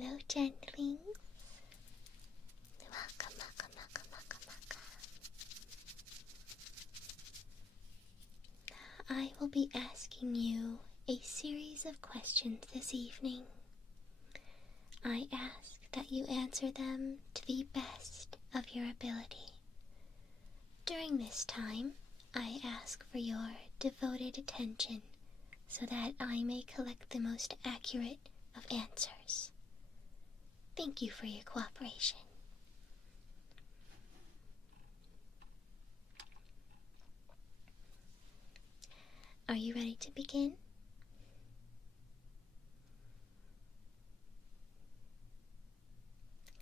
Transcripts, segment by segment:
Hello, gentlings. Welcome, welcome, welcome, welcome, welcome. I will be asking you a series of questions this evening. I ask that you answer them to the best of your ability. During this time, I ask for your devoted attention so that I may collect the most accurate of answers. Thank you for your cooperation. Are you ready to begin?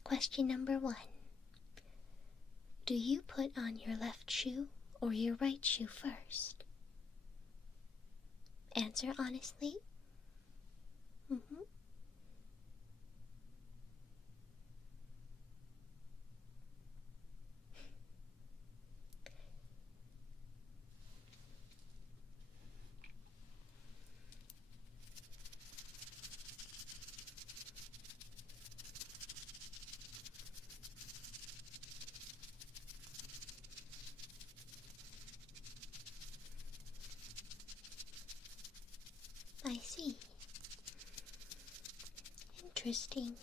Question number 1. Do you put on your left shoe or your right shoe first? Answer honestly. I see. Interesting.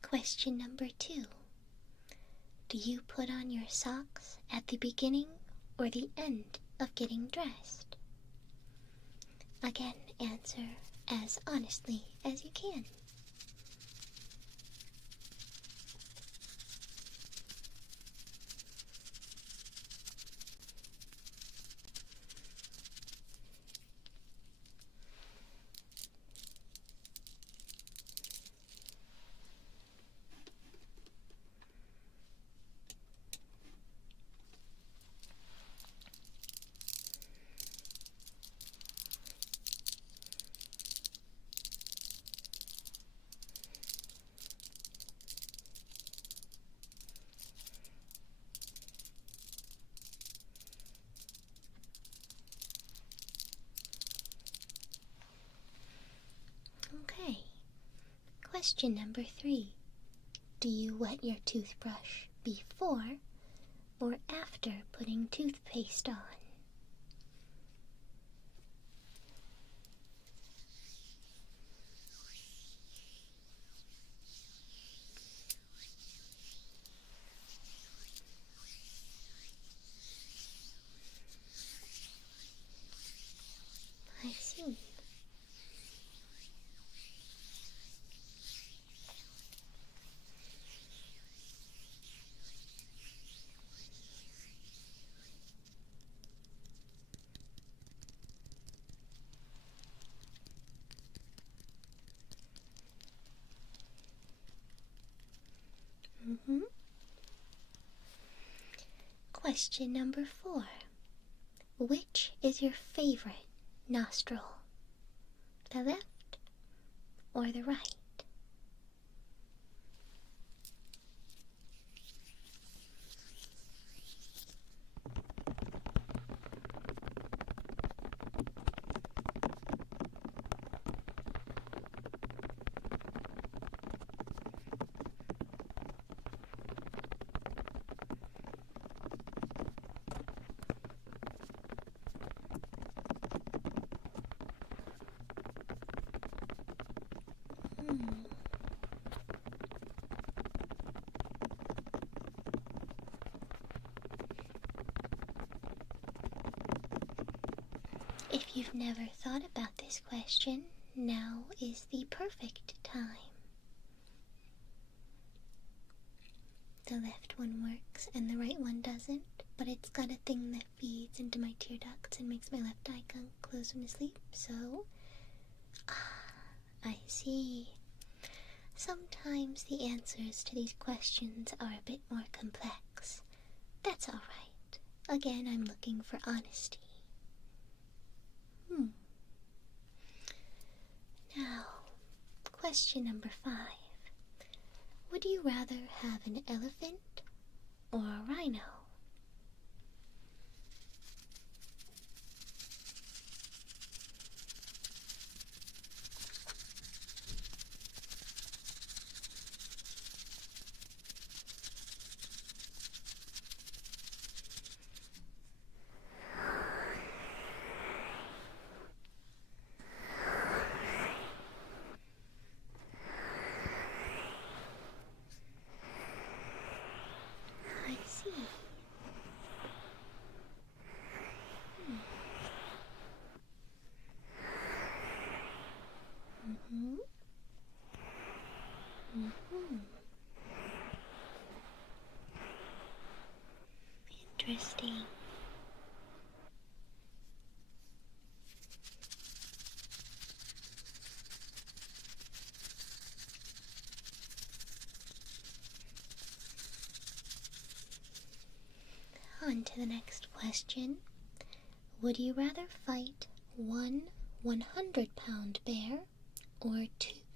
Question number 2. Do you put on your socks at the beginning or the end of getting dressed? Again, answer as honestly as you can. Okay. Question number 3. Do you wet your toothbrush before or after putting toothpaste on? I see. Question number 4. Which is your favorite nostril? The left or the right? If you've never thought about this question, now is the perfect time. The left one works and the right one doesn't, but it's got a thing that feeds into my tear ducts and makes my left eye close when I sleep, so... I see. Sometimes the answers to these questions are a bit more complex. That's alright. Again, I'm looking for honesty. Now, question number 5. Would you rather have an elephant or a rhino? Interesting. On to the next question. Would you rather fight one 100-pound bear or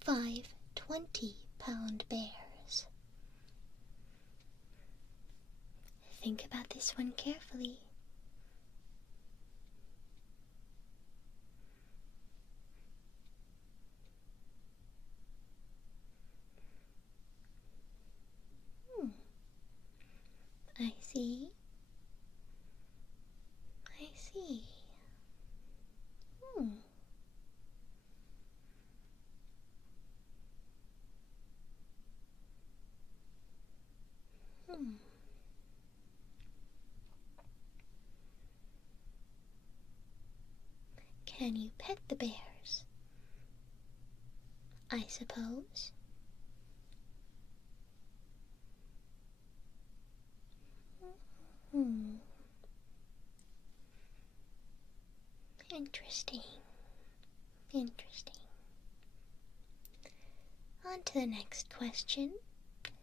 five 20-pound bears? Think about this one carefully. I see. I see. Can you pet the bears? I suppose. Interesting. Interesting. On to the next question.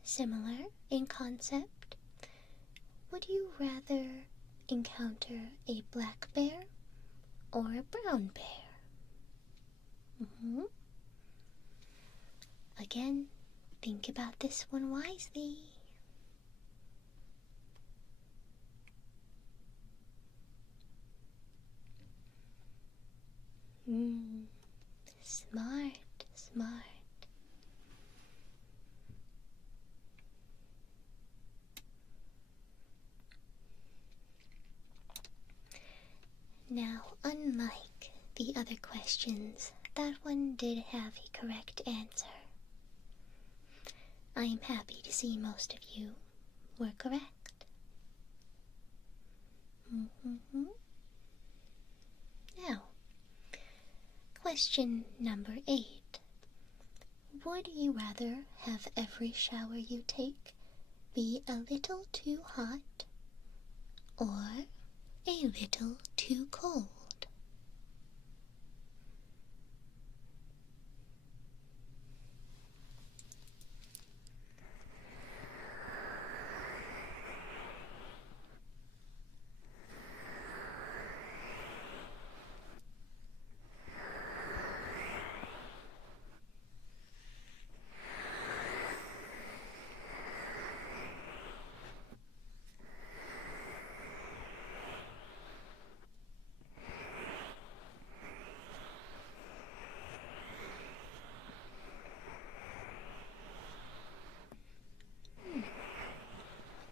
Similar in concept. Would you rather encounter a black bear or a brown bear? Again, think about this one wisely. Smart, smart. Now, unlike the other questions, that one did have a correct answer. I am happy to see most of you were correct. Now, question number 8. Would you rather have every shower you take be a little too hot or a little too cold?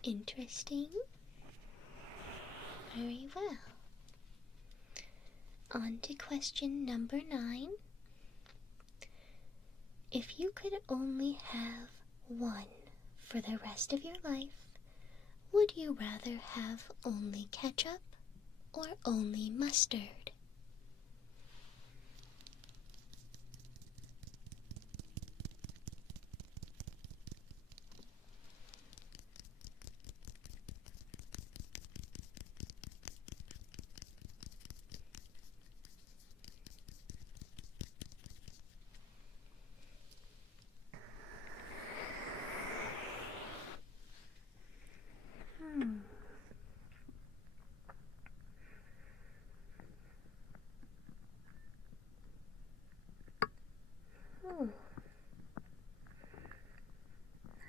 Interesting. Very well. On to question number 9. If you could only have one for the rest of your life, would you rather have only ketchup or only mustard?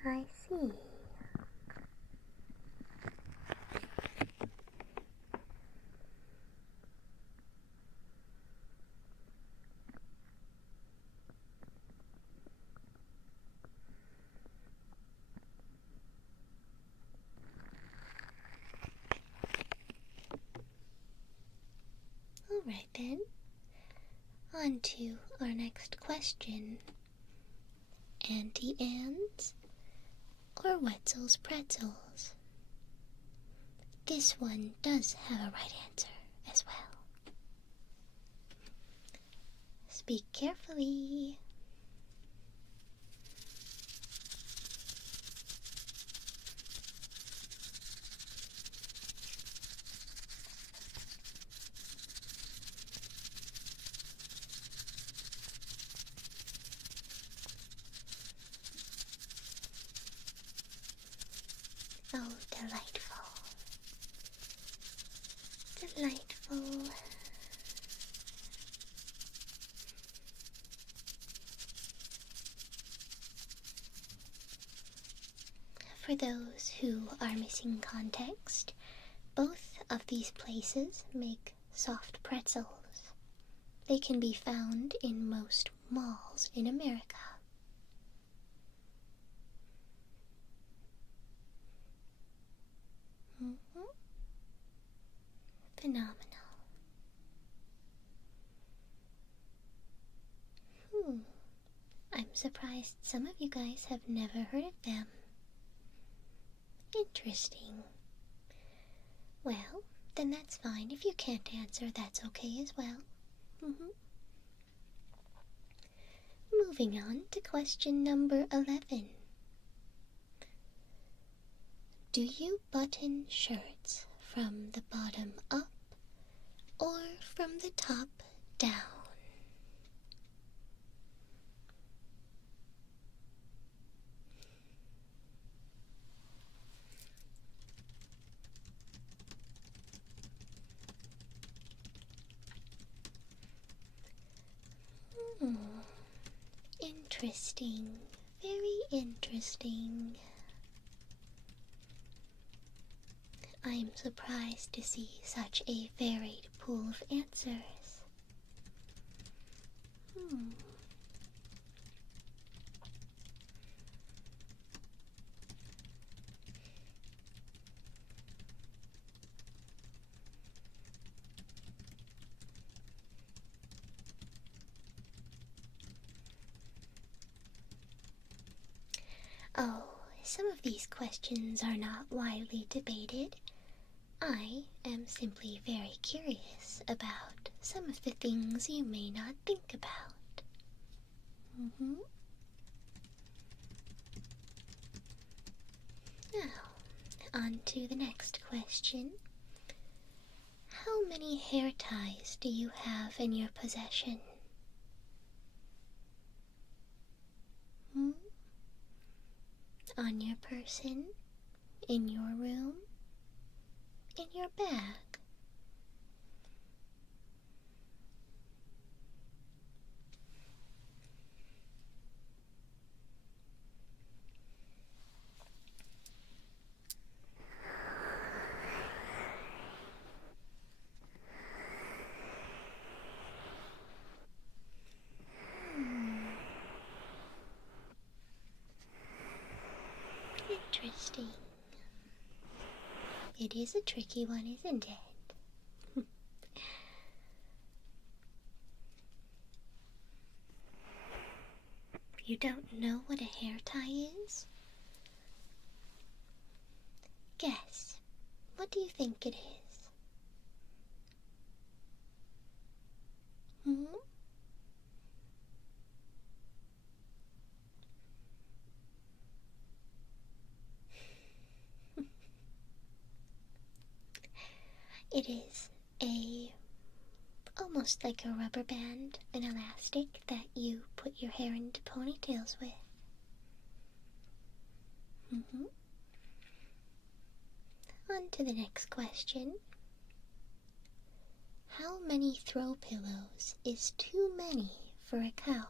I see. Alright then, on to our next question. Auntie Anne's or Wetzel's Pretzels? This one does have a right answer as well. Speak carefully. those who are missing context, both of these places make soft pretzels. They can be found in most malls in America. Phenomenal. I'm surprised some of you guys have never heard of them. Interesting. Well, then that's fine. If you can't answer, that's okay as well. Moving on to question number 11. Do you button shirts from the bottom up or from the top down? Interesting. Very interesting. I am surprised to see such a varied pool of answers. Oh, some of these questions are not widely debated. I am simply very curious about some of the things you may not think about. Now, on to the next question. How many hair ties do you have in your possession? On your person? In your room? In your bag? Interesting. It is a tricky one, isn't it? You don't know what a hair tie is? Guess. What do you think it is? It is almost like a rubber band, an elastic that you put your hair into ponytails with. On to the next question. How many throw pillows is too many for a couch?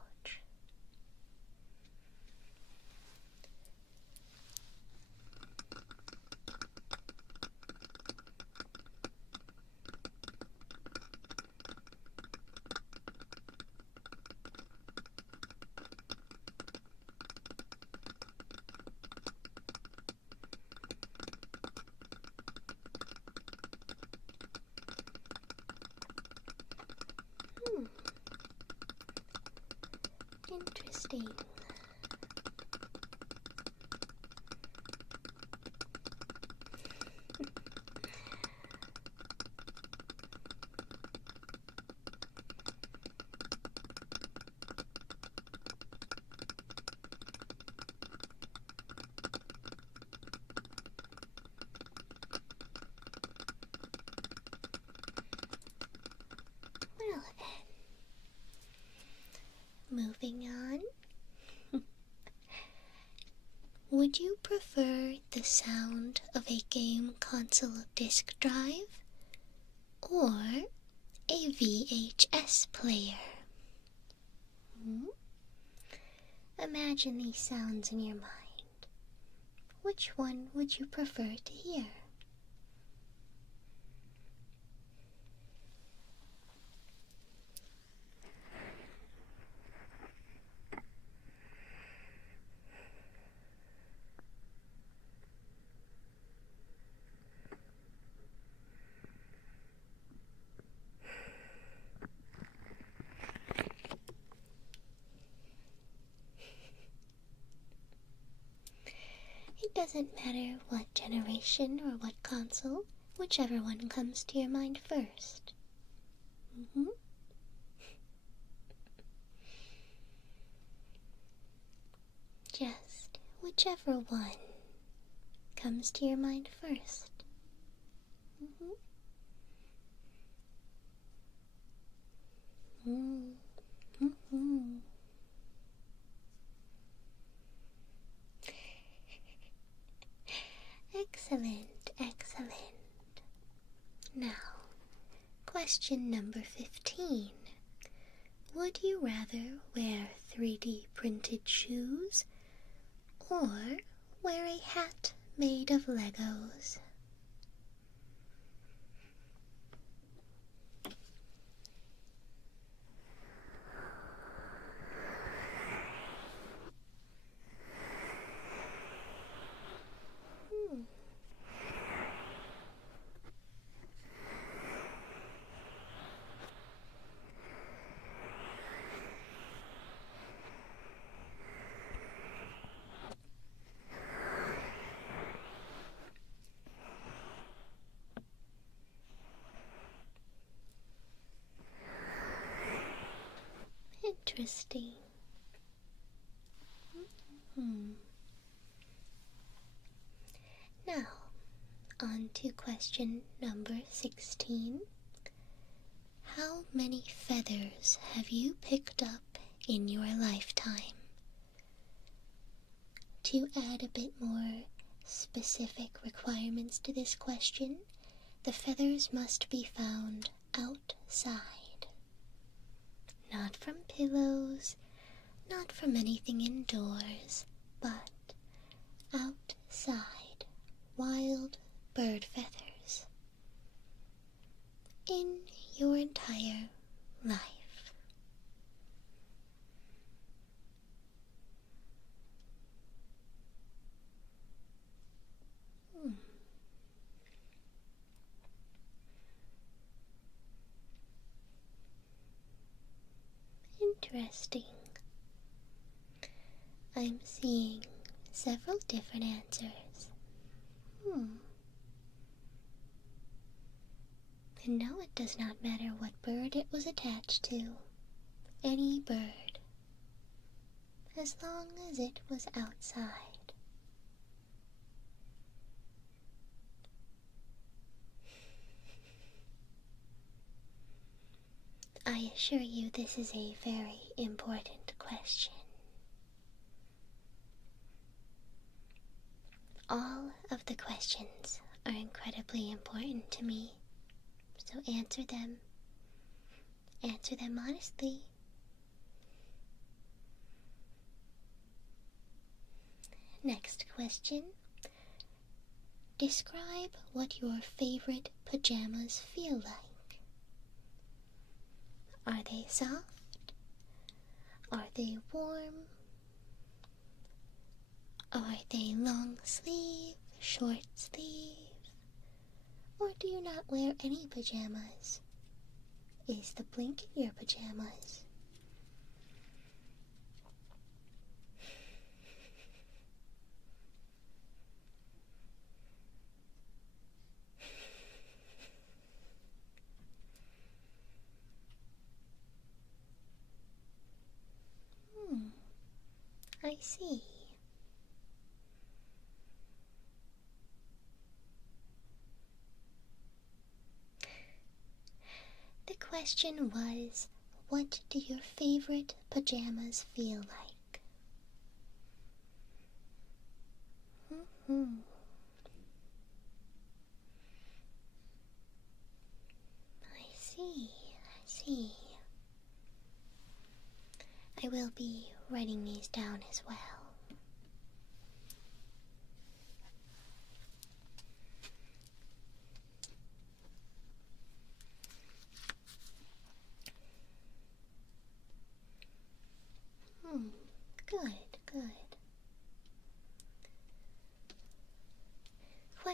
Interesting. Well then, moving on. Would you prefer the sound of a game console disc drive or a VHS player? Imagine these sounds in your mind. Which one would you prefer to hear? It doesn't matter what generation or what console, whichever one comes to your mind first. Just whichever one comes to your mind first. Excellent, excellent. Now, question number 15. Would you rather wear 3D printed shoes or wear a hat made of Legos? Interesting. Now, on to question number 16. How many feathers have you picked up in your lifetime? To add a bit more specific requirements to this question, the feathers must be found outside. Not from pillows, not from anything indoors, but outside, wild bird feathers. In your entire life. Interesting. I'm seeing several different answers. And no, it does not matter what bird it was attached to. Any bird. As long as it was outside. I assure you this is a very important question. All of the questions are incredibly important to me, so answer them. Answer them honestly. Next question. Describe what your favorite pajamas feel like. Are they soft? Are they warm? Are they long sleeve, short sleeve? Or do you not wear any pajamas? Is the blanket your pajamas? I see. The question was, what do your favorite pajamas feel like? I see. I will be writing these down as well.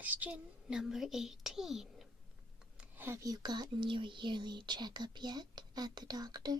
Question number 18. Have you gotten your yearly checkup yet at the doctor?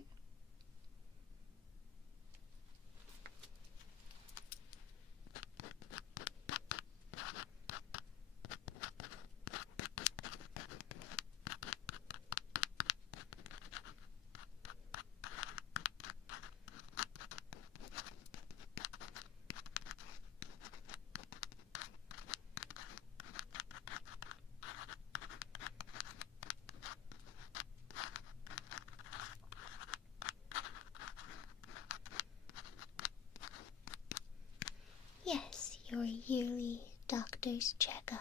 Yes, your yearly doctor's checkup.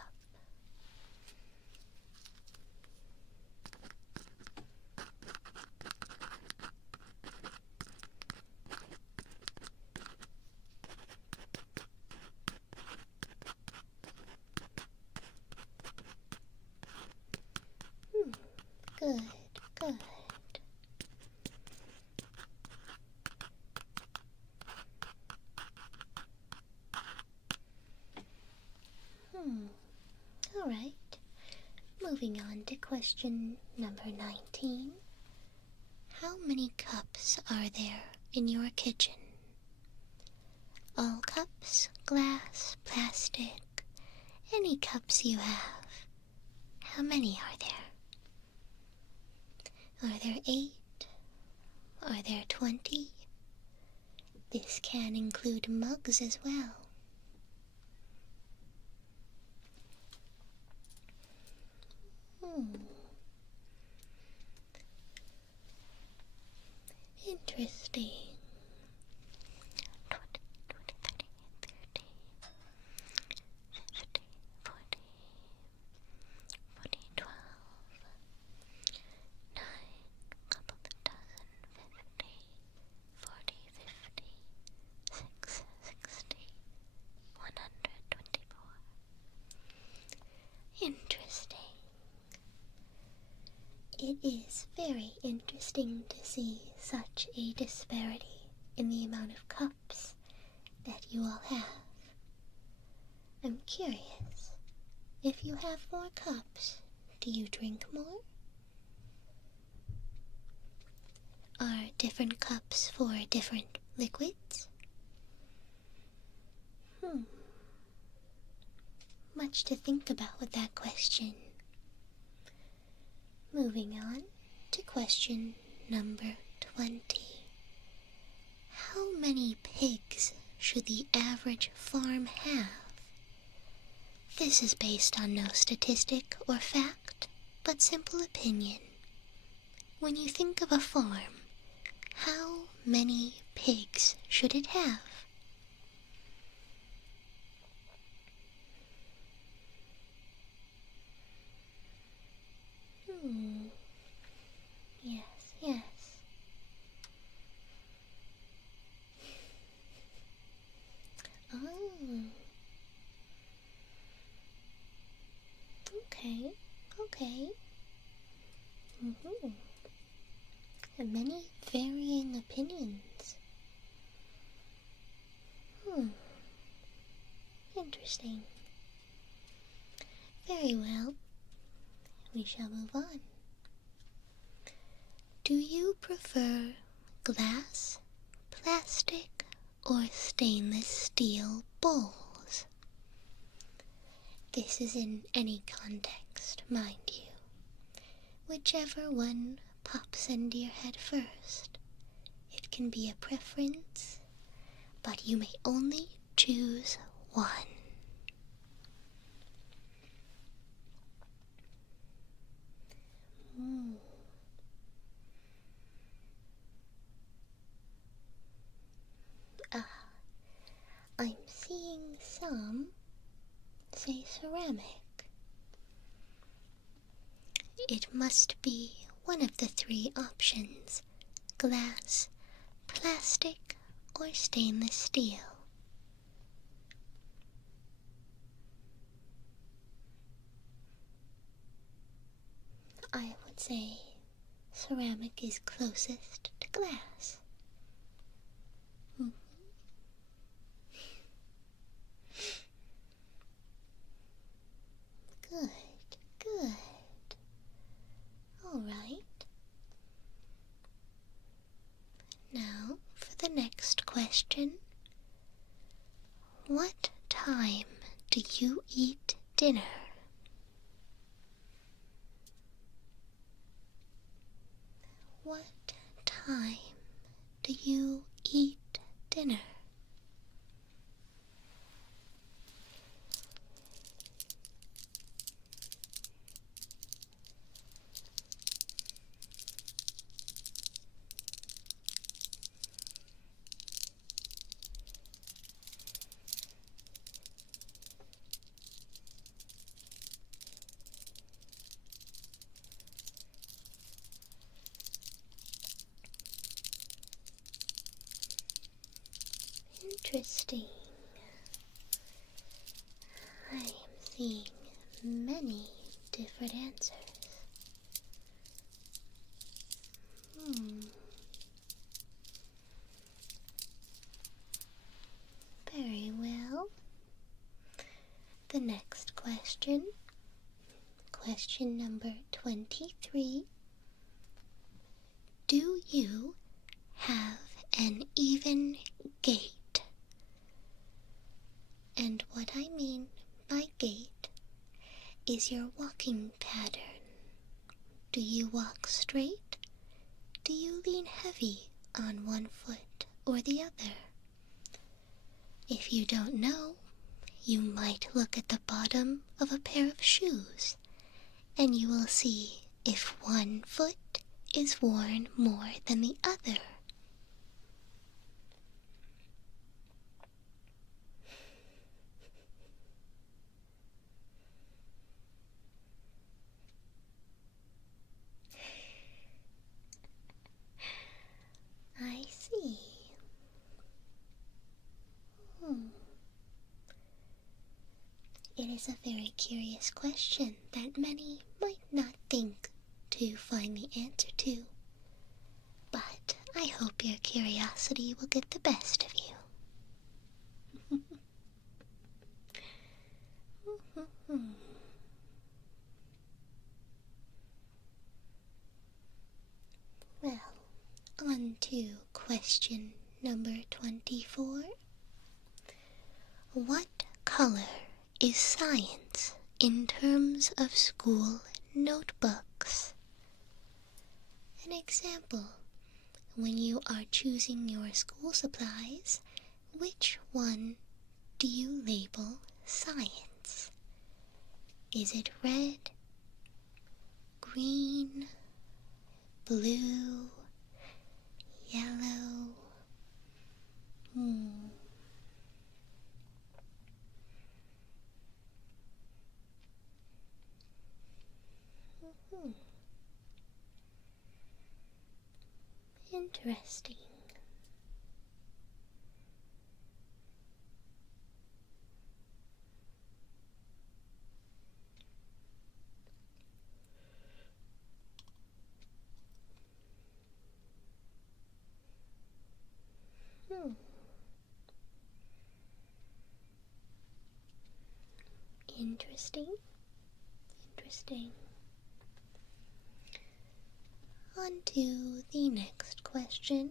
Good, good. Alright. Moving on to question number 19. How many cups are there in your kitchen? All cups, glass, plastic, any cups you have. How many are there? Are there 8? Are there 20? This can include mugs as well. Interesting. 20, 30, 30, 50, 40, 40, 12, 9, couple of dozen, 50, 40, 50, 6, 60, 124. Interesting. It is very interesting to see such a disparity in the amount of cups that you all have. I'm curious, if you have more cups, do you drink more? Are different cups for different liquids? Much to think about with that question. Moving on to question number 20. How many pigs should the average farm have? This is based on no statistic or fact, but simple opinion. When you think of a farm, how many pigs should it have? Yes. Oh. Okay. And many varying opinions. Interesting. Very well. We shall move on. Do you prefer glass, plastic, or stainless steel bowls? This is in any context, mind you. Whichever one pops into your head first. It can be a preference, but you may only choose one. I'm seeing some say ceramic. It must be one of the 3 options: glass, plastic, or stainless steel. I would say ceramic is closest to glass. question. What time do you eat dinner? What time do you eat dinner? Interesting. I am seeing many different answers. Very well. The next question, question number 23. Do you have an even gait? And what I mean by gait is your walking pattern. Do you walk straight? Do you lean heavy on one foot or the other? If you don't know, you might look at the bottom of a pair of shoes, and you will see if one foot is worn more than the other. I see. It is a very curious question that many might not think to find the answer to. But I hope your curiosity will get the best of you. Well, on to question number 24. What color is science in terms of school notebooks? An example, when you are choosing your school supplies, which one do you label science? Is it red, green, blue, yellow? Interesting. Interesting. On to the next question.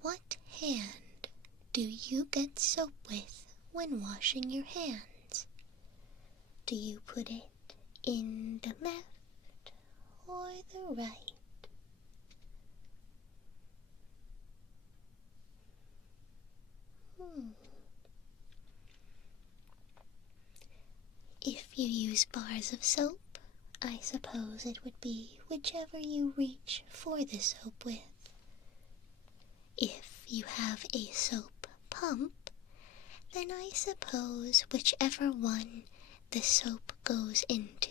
What hand do you get soap with when washing your hands? Do you put it in the left or the right? If you use bars of soap, I suppose it would be whichever you reach for the soap with. If you have a soap pump, then I suppose whichever one the soap goes into.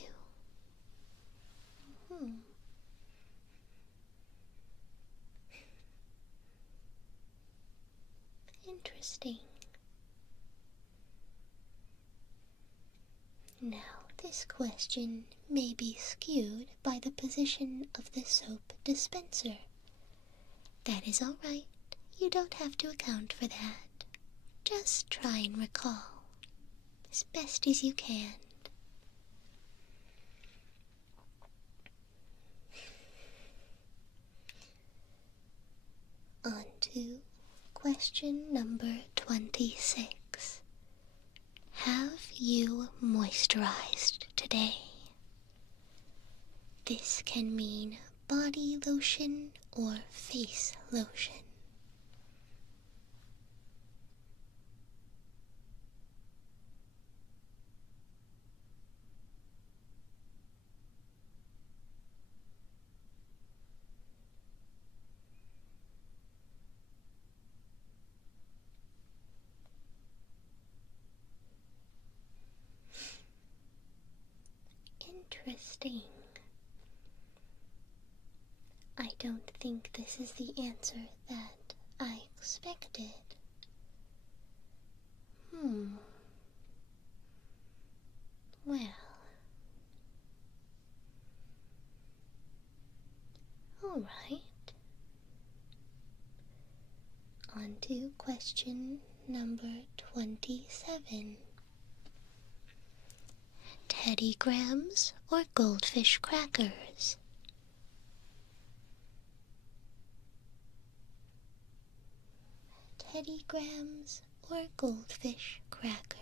Interesting. Now, this question may be skewed by the position of the soap dispenser. That is all right. You don't have to account for that. Just try and recall as best as you can. Question number 26. Have you moisturized today? This can mean body lotion or face lotion. Interesting. I don't think this is the answer that I expected. Well. Alright. On to question number 27. Teddy grams or goldfish crackers? Teddy grams or goldfish crackers?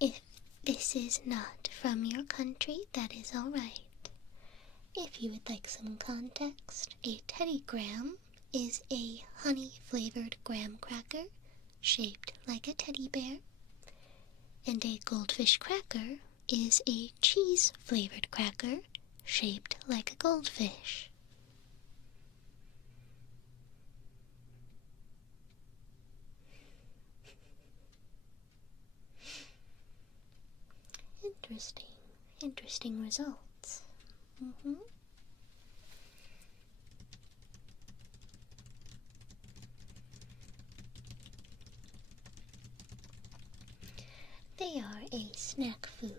If this is not from your country, that is alright. If you would like some context, a Teddy Graham is a honey-flavored graham cracker shaped like a teddy bear, and a goldfish cracker is a cheese-flavored cracker shaped like a goldfish. Interesting results. They are a snack food,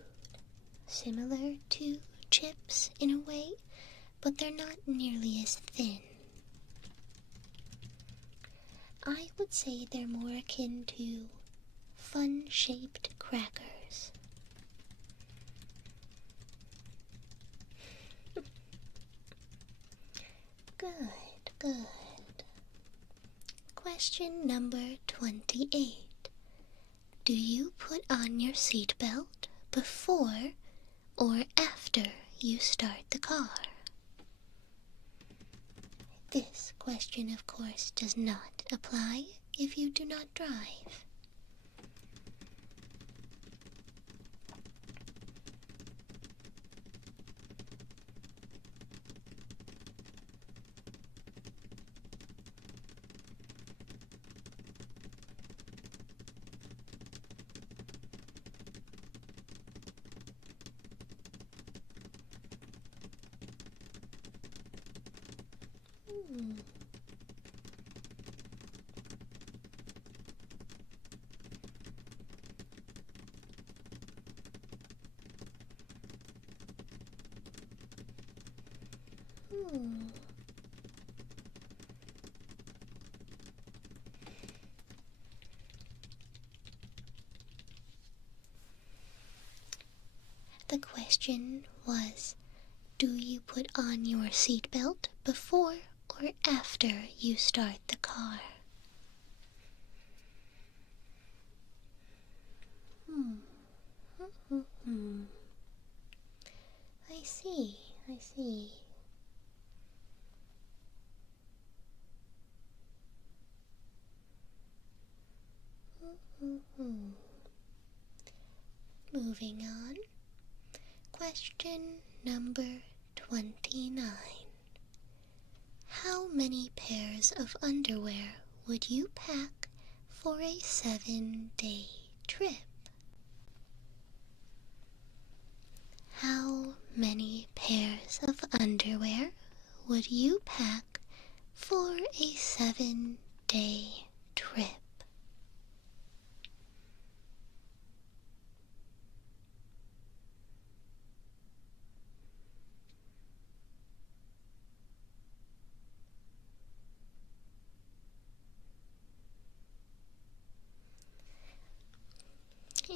similar to chips in a way, but they're not nearly as thin. I would say they're more akin to fun-shaped crackers. Good. Question number 28. Do you put on your seatbelt before or after you start the car? This question, of course, does not apply if you do not drive. The question was, do you put on your seatbelt before or after you start the car? I see. Moving on. Question number 29. How many pairs of underwear would you pack for a 7-day trip? How many pairs of underwear would you pack for a 7-day trip?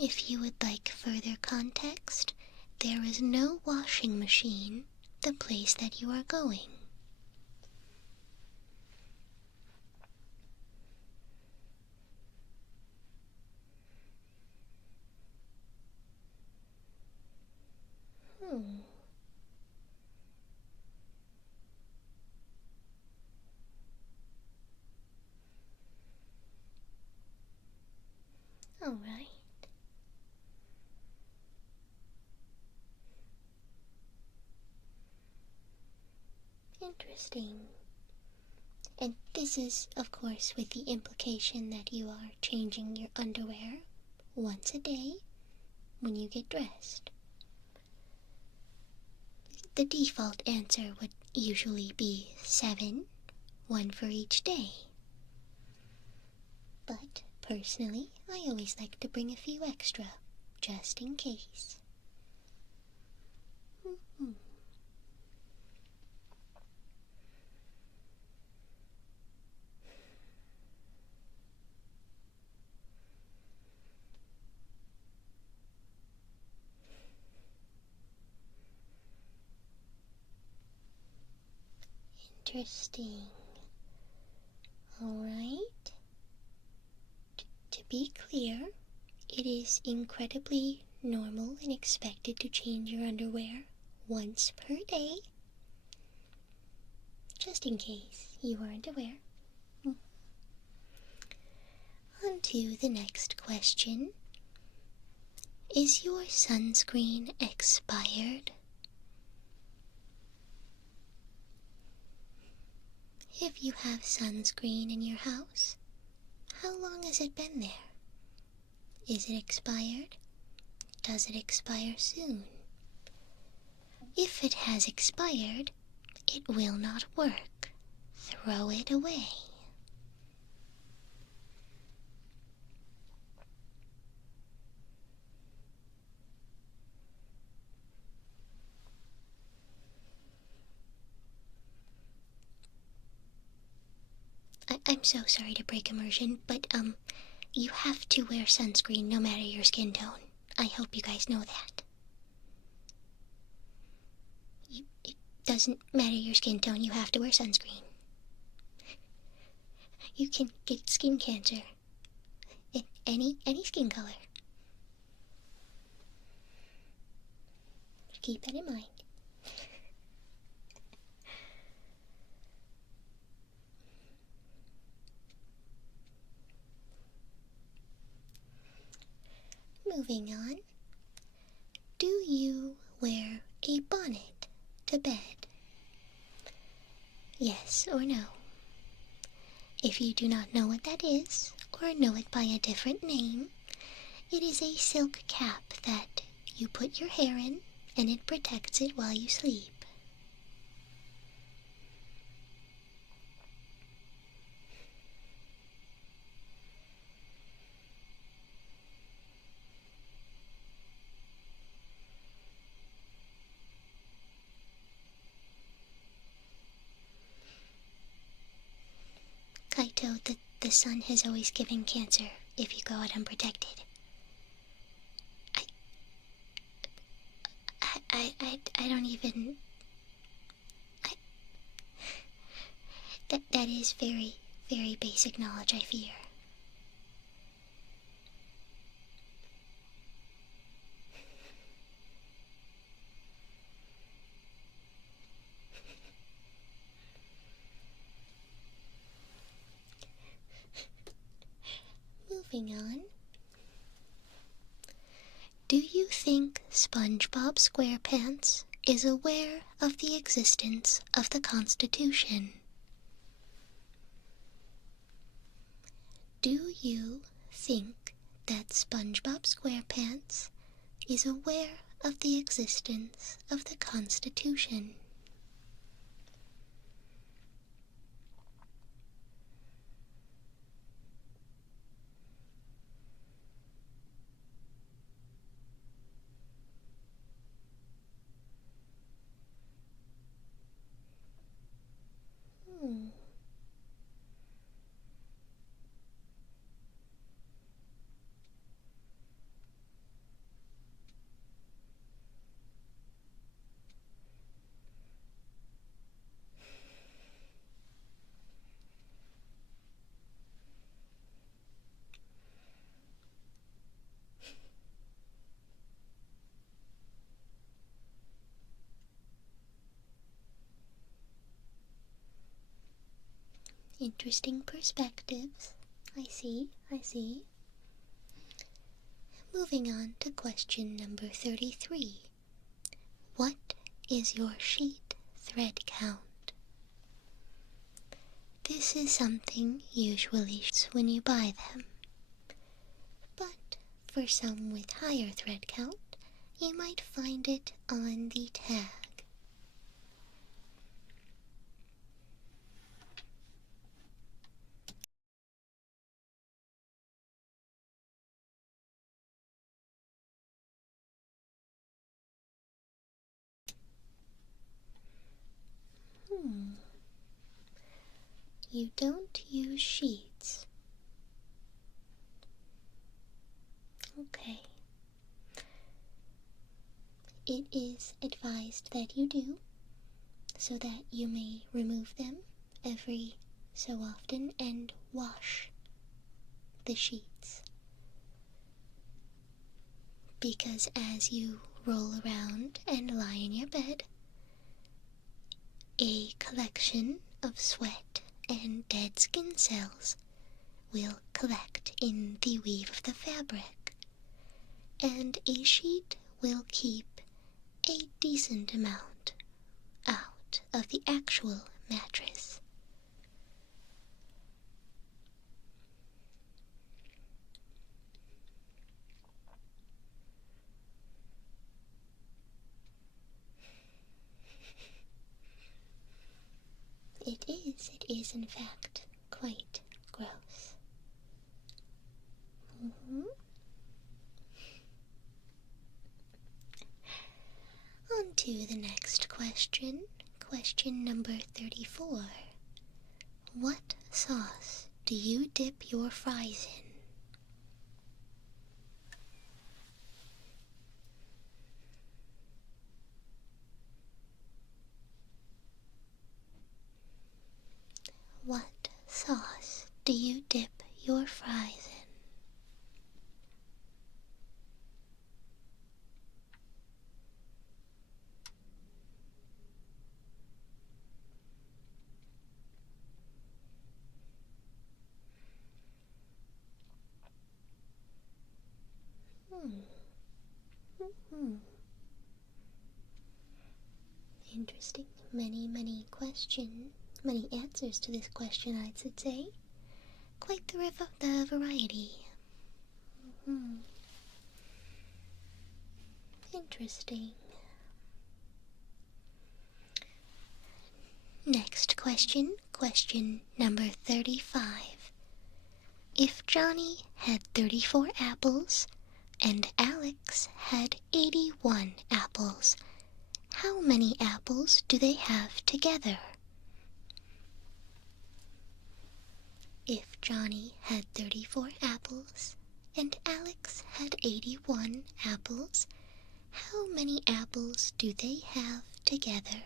If you would like further context, there is no washing machine the place that you are going. All right. Interesting. And this is, of course, with the implication that you are changing your underwear once a day when you get dressed. The default answer would usually be 7, 1 for each day. But personally, I always like to bring a few extra, just in case. Interesting. Alright. To be clear, it is incredibly normal and expected to change your underwear once per day. Just in case you weren't aware. On to the next question. Is your sunscreen expired? If you have sunscreen in your house, how long has it been there? Is it expired? Does it expire soon? If it has expired, it will not work. Throw it away. I'm so sorry to break immersion, but you have to wear sunscreen no matter your skin tone. I hope you guys know that. It doesn't matter your skin tone, you have to wear sunscreen. You can get skin cancer in any skin color. Keep that in mind. Moving on. Do you wear a bonnet to bed? Yes or no? If you do not know what that is, or know it by a different name, it is a silk cap that you put your hair in, and it protects it while you sleep. Kaito, the sun has always given cancer if you go out unprotected. I don't even... That is very, very basic knowledge, I fear. Moving on. Do you think SpongeBob SquarePants is aware of the existence of the Constitution? Do you think that SpongeBob SquarePants is aware of the existence of the Constitution? Interesting perspectives. I see, I see. Moving on to question number 33. What is your sheet thread count? This is something usually when you buy them, but for some with higher thread count, you might find it on the tag. You don't use sheets. Okay. It is advised that you do, so that you may remove them every so often and wash the sheets. Because as you roll around and lie in your bed, a collection of sweat and dead skin cells will collect in the weave of the fabric, and a sheet will keep a decent amount out of the actual mattress. It is in fact quite gross. On to the next question. Question number 34. What sauce do you dip your fries in? What sauce do you dip your fries in? Interesting. Many answers to this question, I should say. Quite the variety. Interesting. Next question, question number 35. If Johnny had 34 apples and Alex had 81 apples, how many apples do they have together? If Johnny had 34 apples and Alex had 81 apples, how many apples do they have together?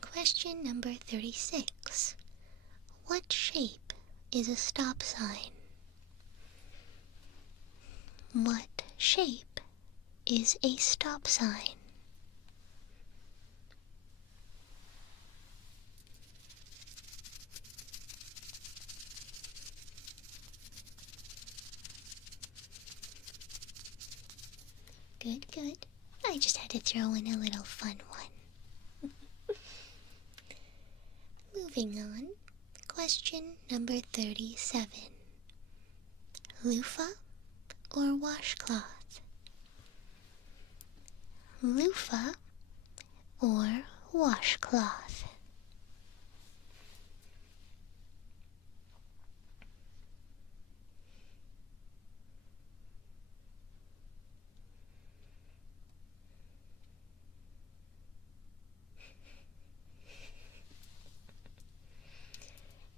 Question number 36. What shape is a stop sign? What shape is a stop sign? Good, good. I just had to throw in a little fun one. Moving on. Question number 37. Loofah or washcloth? Loofah or washcloth?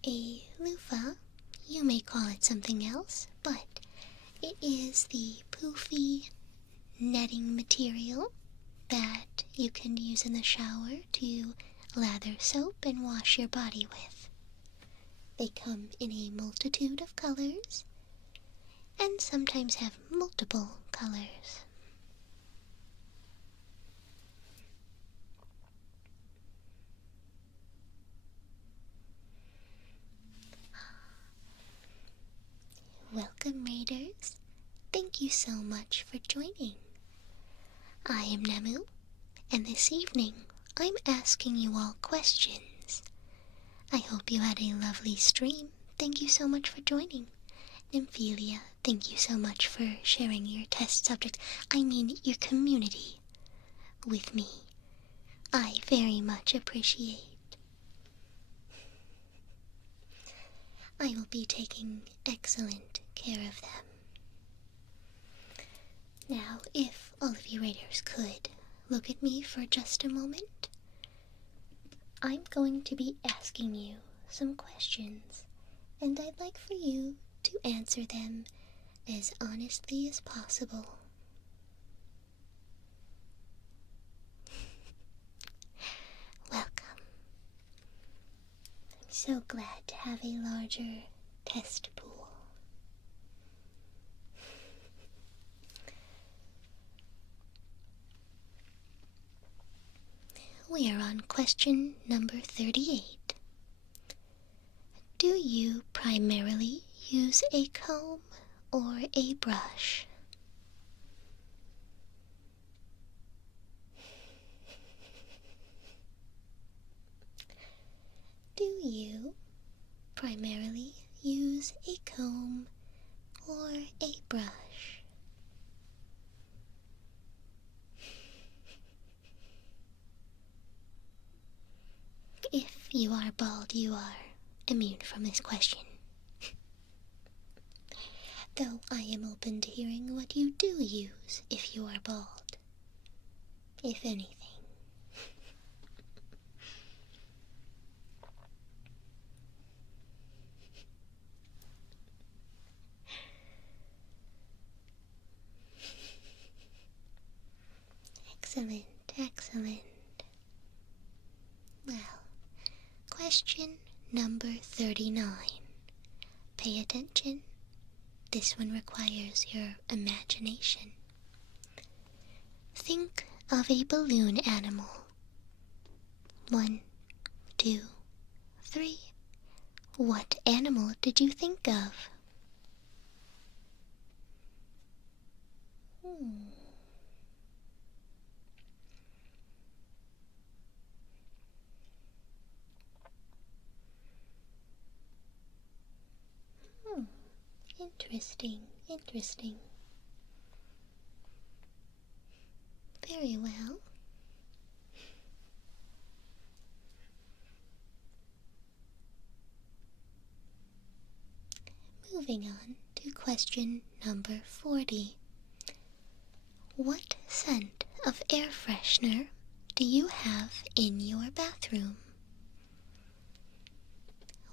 A loofah, you may call it something else, but it is the poofy netting material that you can use in the shower to lather soap and wash your body with. They come in a multitude of colors and sometimes have multiple colors. Welcome, Raiders. Thank you so much for joining. I am Nemu, and this evening I'm asking you all questions. I hope you had a lovely stream. Thank you so much for joining. Nymphelia, thank you so much for sharing your test subject, your community, with me. I very much appreciate. I will be taking excellent care of them. Now, if all of you Raiders could look at me for just a moment, I'm going to be asking you some questions, and I'd like for you to answer them as honestly as possible. Welcome. I'm so glad to have a larger test pool. We are on question number 38. Do you primarily use a comb or a brush? Do you primarily use a comb or a brush? If you are bald, you are immune from this question. Though I am open to hearing what you do use if you are bald. If anything. Excellent, excellent. Well, question number 39. Pay attention. This one requires your imagination. Think of a balloon animal. 1, 2, 3. What animal did you think of? Interesting, interesting. Very well. Moving on to question number 40. What scent of air freshener do you have in your bathroom?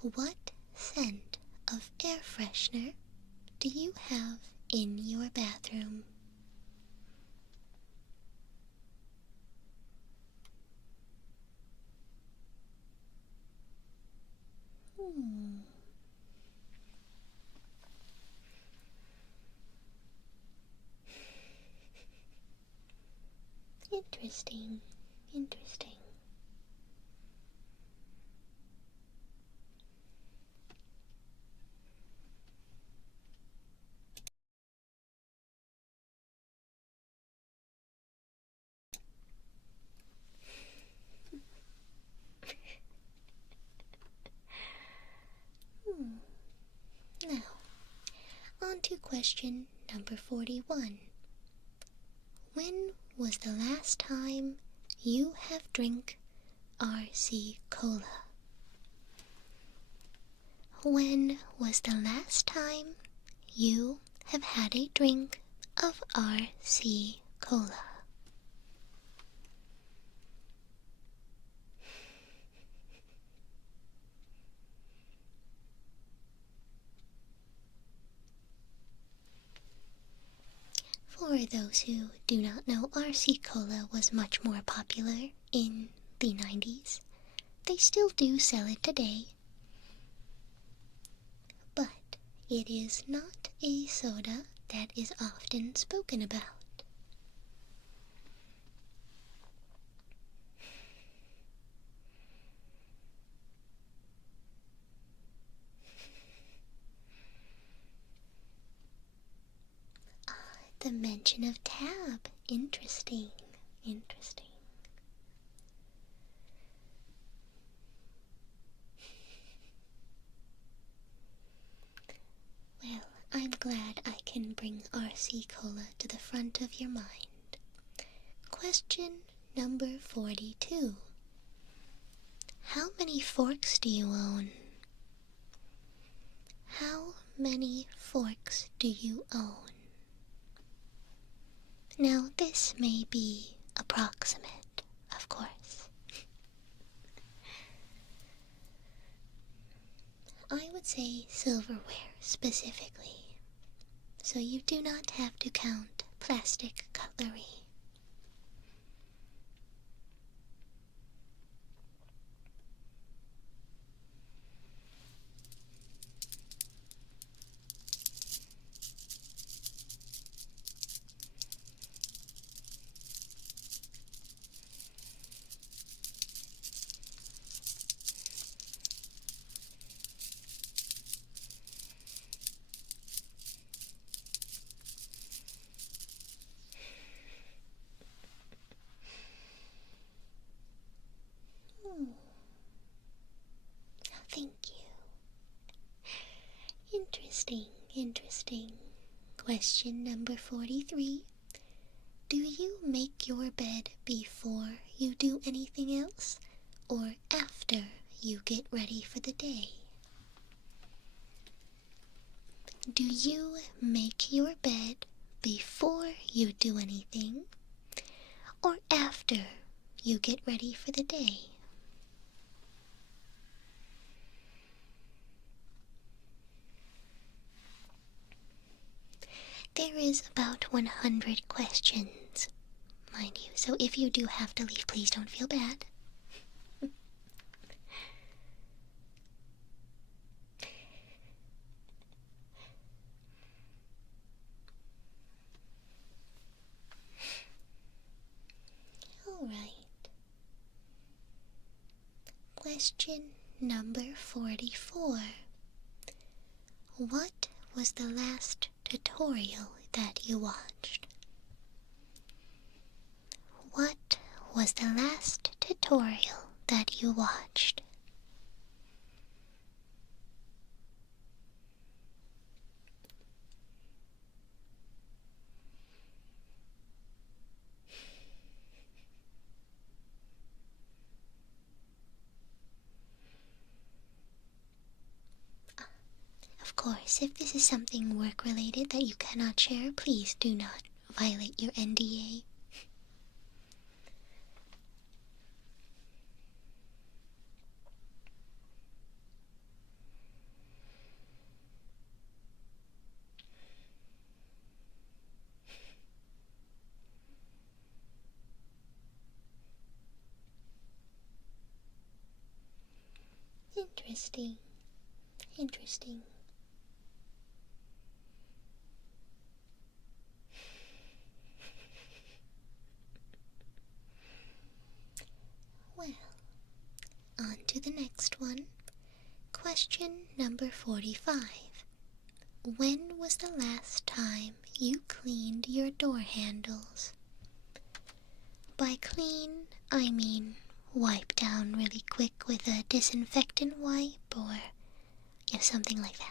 What scent of air freshener do you have in your bathroom? Interesting, interesting. Now, on to question number 41. When was the last time you have drank RC Cola? When was the last time you have had a drink of RC Cola? for those who do not know, RC Cola was much more popular in the 90s. They still do sell it today, but it is not a soda that is often spoken about. The mention of Tab. Interesting. Interesting. Well, I'm glad I can bring RC Cola to the front of your mind. Question number 42. How many forks do you own? How many forks do you own? Now, this may be approximate, of course. I would say silverware specifically, so you do not have to count plastic cutlery. Thank you. Interesting, interesting. Question number 43. Do you make your bed before you do anything else, or after you get ready for the day? Do you make your bed before you do anything, or after you get ready for the day? There is about 100 questions, mind you, so if you do have to leave, please don't feel bad. Alright. Question number 44. What was the last tutorial that you watched? What was the last tutorial that you watched? Of course, if this is something work-related that you cannot share, please do not violate your NDA. Interesting. Interesting. Well, on to the next one. Question number 45. When was the last time you cleaned your door handles? By clean, I mean wipe down really quick with a disinfectant wipe or something like that.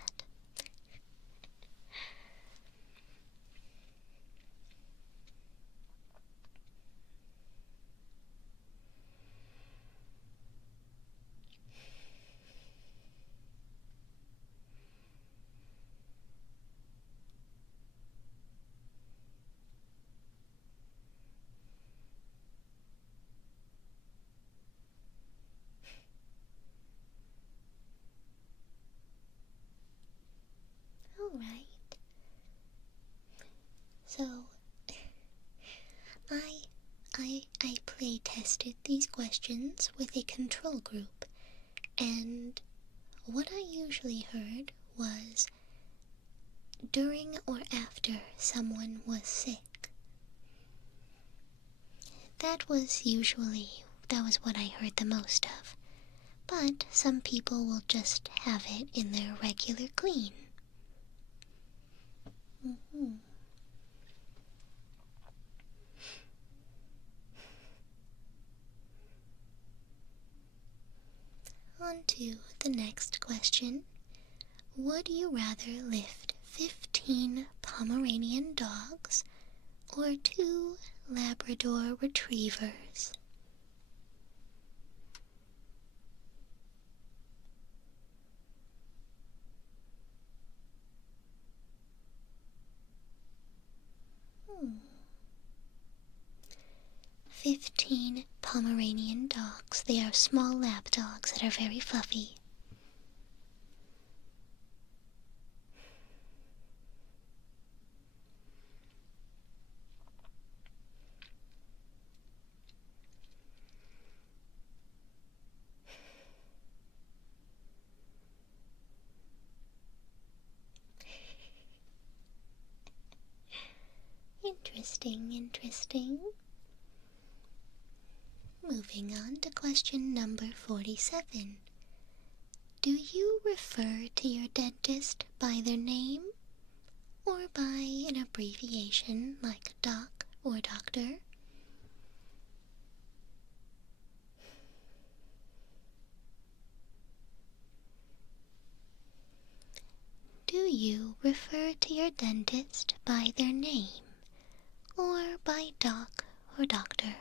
I play tested these questions with a control group, and what I usually heard was during or after someone was sick. That was what I heard the most of. But some people will just have it in their regular clean. On to the next question. Would you rather lift 15 Pomeranian dogs or 2 Labrador retrievers? Hmm. 15 Pomeranian dogs. They are small lap dogs that are very fluffy. Interesting. Moving on to question number 47. Do you refer to your dentist by their name or by an abbreviation like doc or doctor? Do you refer to your dentist by their name or by doc or doctor?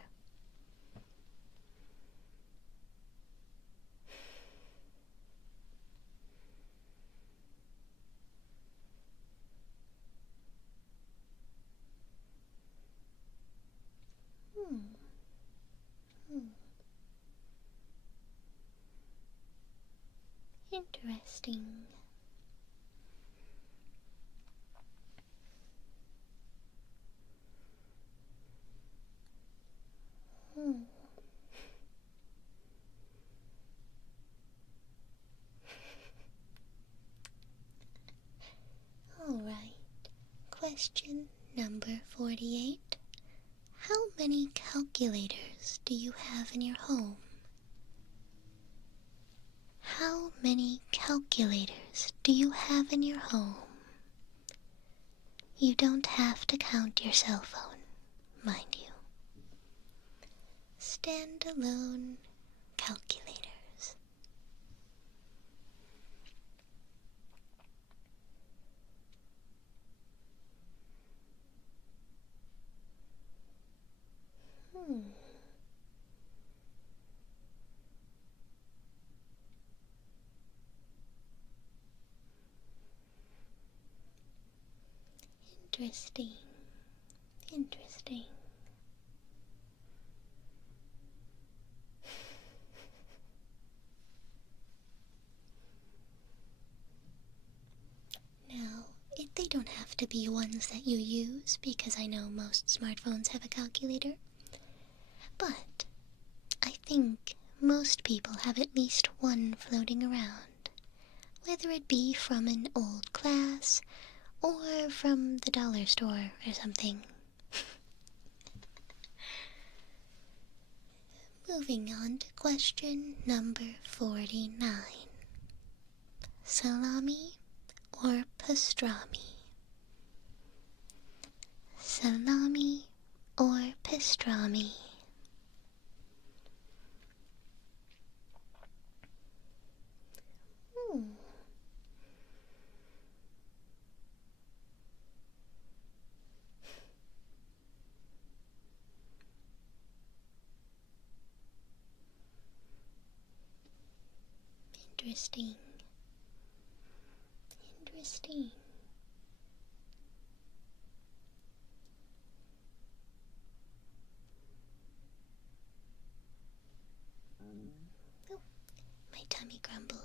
Interesting. Alright, question number 48. How many calculators do you have in your home? How many calculators do you have in your home? You don't have to count your cell phone, mind you. Standalone calculators. Interesting. Now, they don't have to be ones that you use, because I know most smartphones have a calculator. But I think most people have at least one floating around, whether it be from an old class or from the dollar store or something. Moving on to question number 49. Salami or pastrami? Salami or pastrami? Interesting. Oh, my tummy grumbled.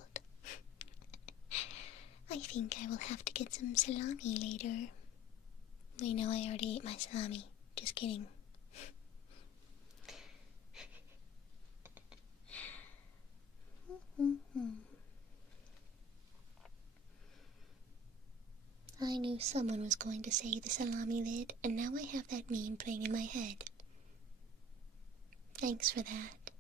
I think I will have to get some salami later. I know I already ate my salami. Just kidding. I knew someone was going to say the salami lid, and now I have that meme playing in my head. Thanks for that.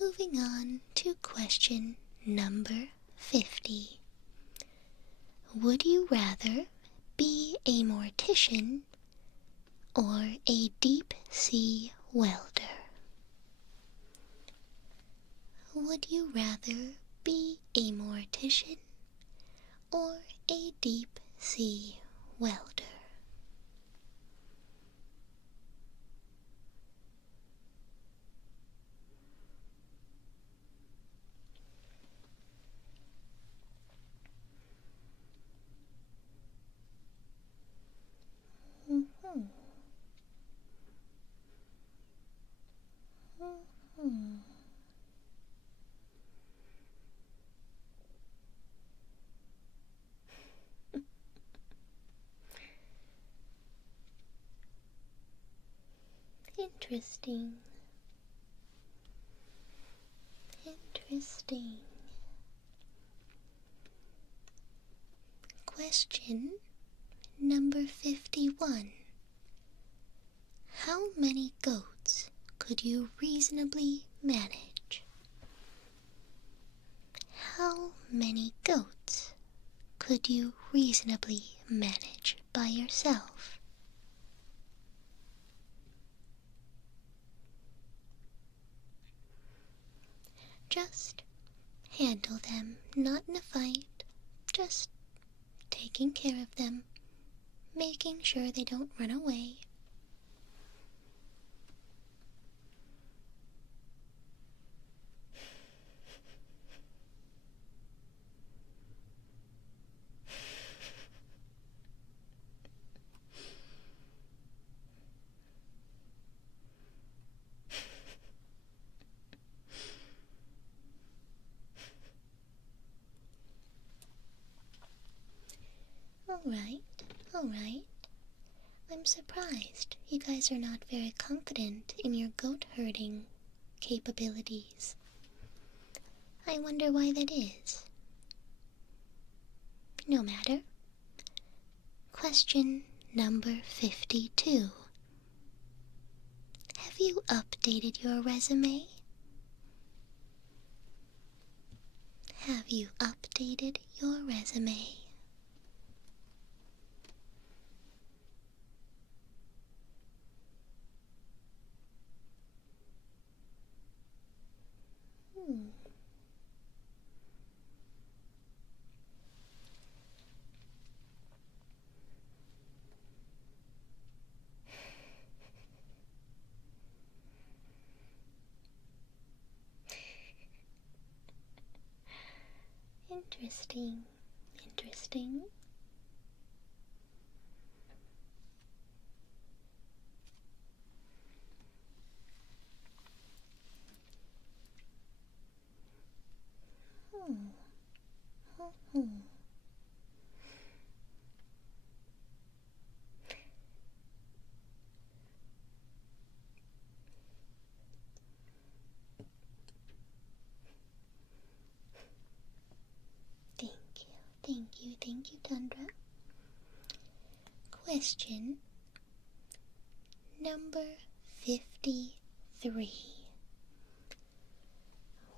Moving on to question number 50. Would you rather be a mortician or a deep-sea welder? Would you rather be a mortician or a deep-sea welder? Interesting. Interesting. Question number 51. How many goats could you reasonably manage? How many goats could you reasonably manage by yourself? Just handle them, not in a fight, just taking care of them, making sure they don't run away. Alright. I'm surprised you guys are not very confident in your goat herding capabilities. I wonder why that is. No matter. Question number 52. Have you updated your resume? Have you updated your resume? Interesting. Thank you, Tundra. Question number 53.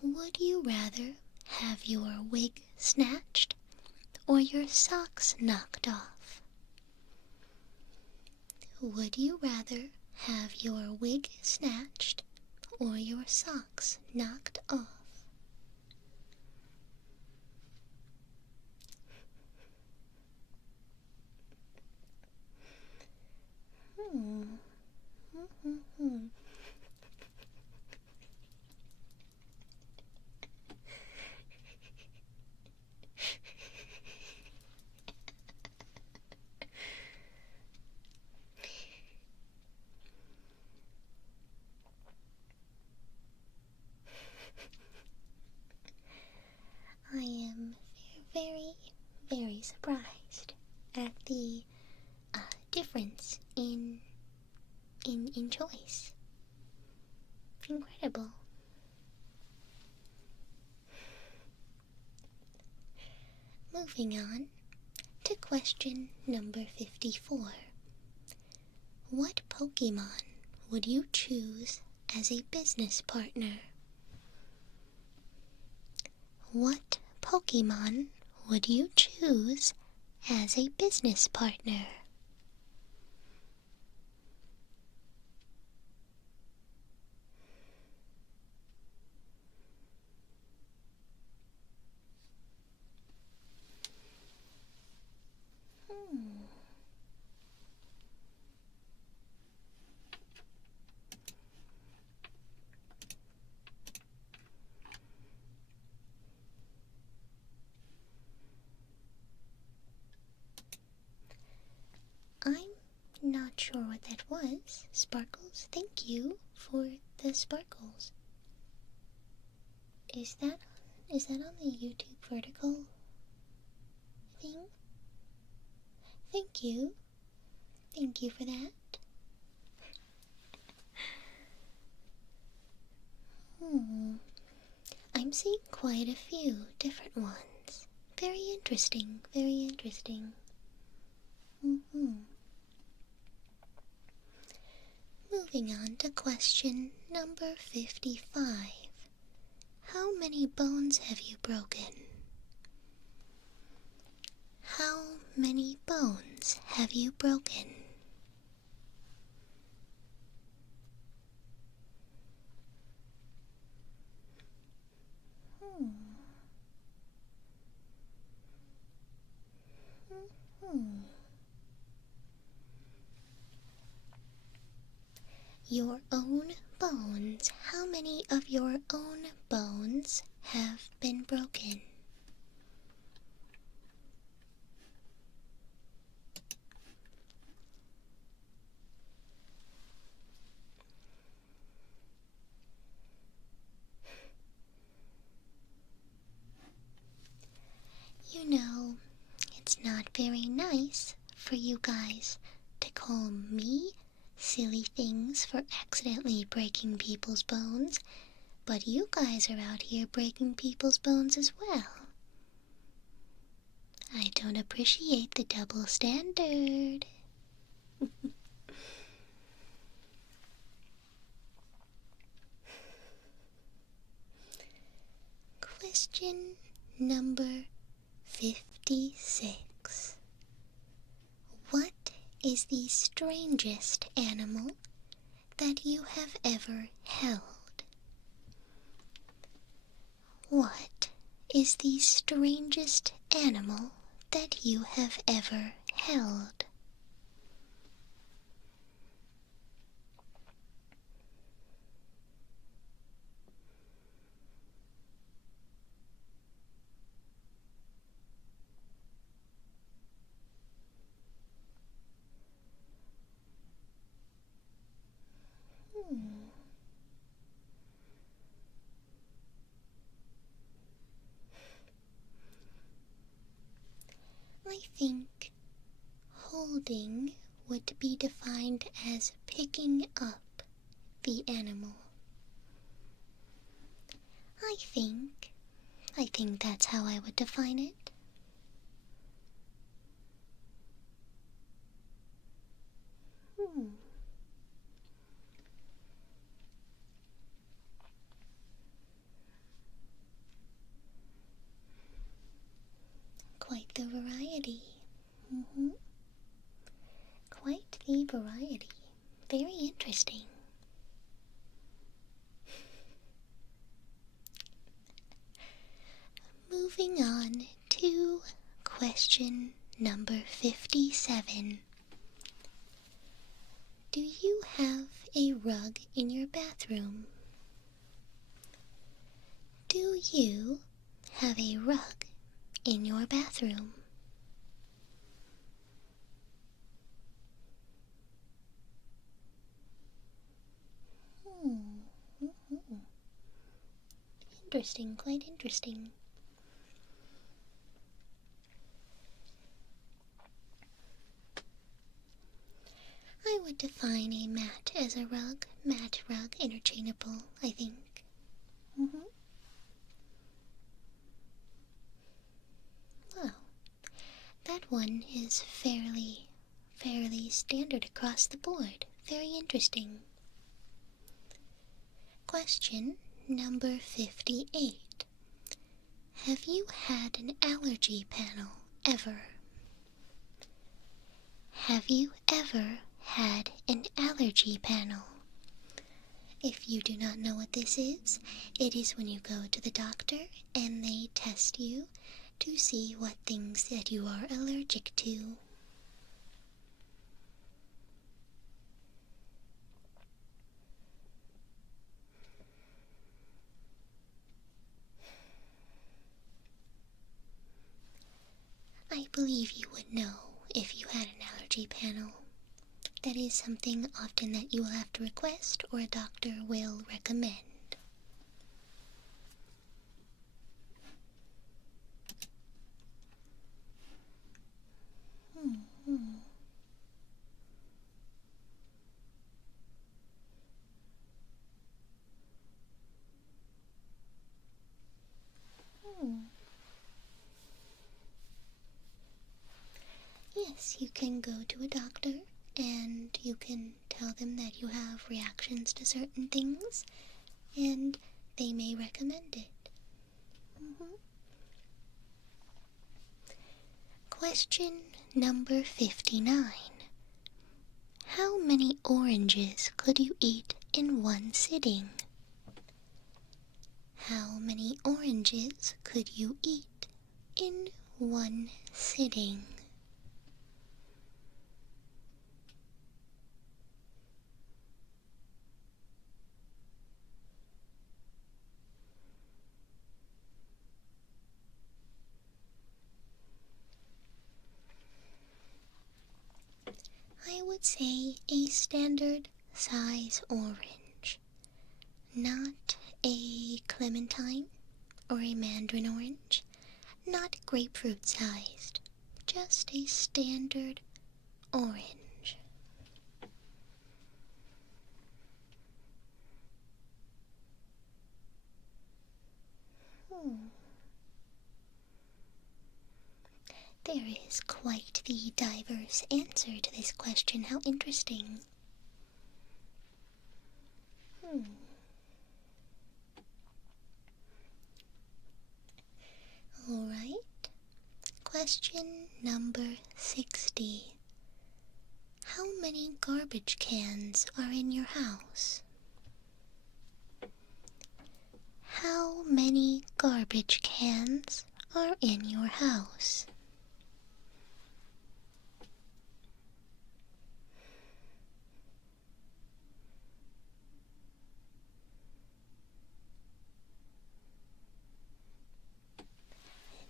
Would you rather have your wig snatched or your socks knocked off? Would you rather have your wig snatched or your socks knocked off? I am very surprised at the difference in choice. Incredible. Moving on to question number 54. What Pokemon would you choose as a business partner? What Pokemon would you choose as a business partner? I'm not sure what that was. Sparkles, thank you for the sparkles. Is that on the YouTube vertical thing? Thank you. Thank you for that. I'm seeing quite a few different ones. Very interesting, very interesting. Moving on to question number 55. How many bones have you broken? How many bones have you broken? Your own bones. How many of your own bones have been broken? You know, it's not very nice for you guys to call me silly things for accidentally breaking people's bones, but you guys are out here breaking people's bones as well. I don't appreciate the double standard. Question number 56. What is the strangest animal that you have ever held? What is the strangest animal that you have ever held? I think holding would be defined as picking up the animal. I think that's how I would define it. Quite the variety. Quite the variety. Very interesting. Moving on to question number 57. Do you have a rug in your bathroom? Do you have a rug in your bathroom? Interesting, quite interesting. I would define a mat as a rug. Mat, rug, interchangeable, I think. Well, that one is fairly standard across the board. Very interesting. Question number 58. Have you had an allergy panel ever? Have you ever had an allergy panel? If you do not know what this is, it is when you go to the doctor and they test you to see what things that you are allergic to. I believe you would know if you had an allergy panel. That is something often that you will have to request or a doctor will recommend. Yes, you can go to a doctor and you can tell them that you have reactions to certain things and they may recommend it. Question number 59. How many oranges could you eat in one sitting? How many oranges could you eat in one sitting? I would say a standard size orange, not a clementine or a mandarin orange, not grapefruit sized, just a standard orange. There is quite the diverse answer to this question. How interesting. Alright. Question number 60. How many garbage cans are in your house? How many garbage cans are in your house?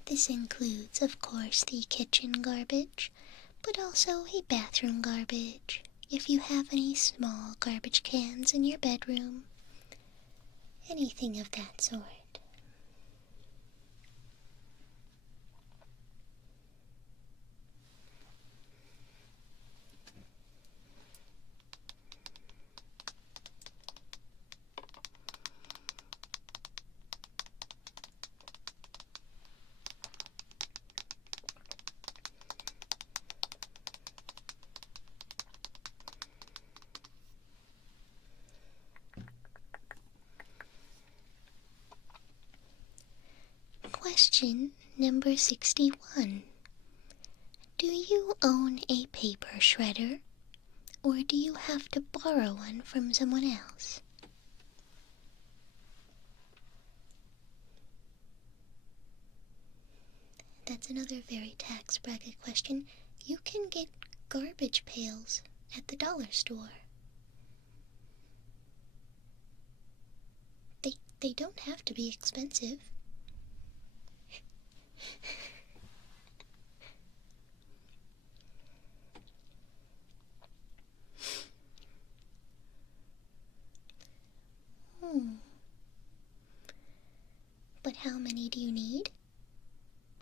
This includes, of course, the kitchen garbage, but also a bathroom garbage, if you have any small garbage cans in your bedroom, anything of that sort. Question number 61. Do you own a paper shredder, or do you have to borrow one from someone else? That's another very tax bracket question. You can get garbage pails at the dollar store. They don't have to be expensive. But how many do you need?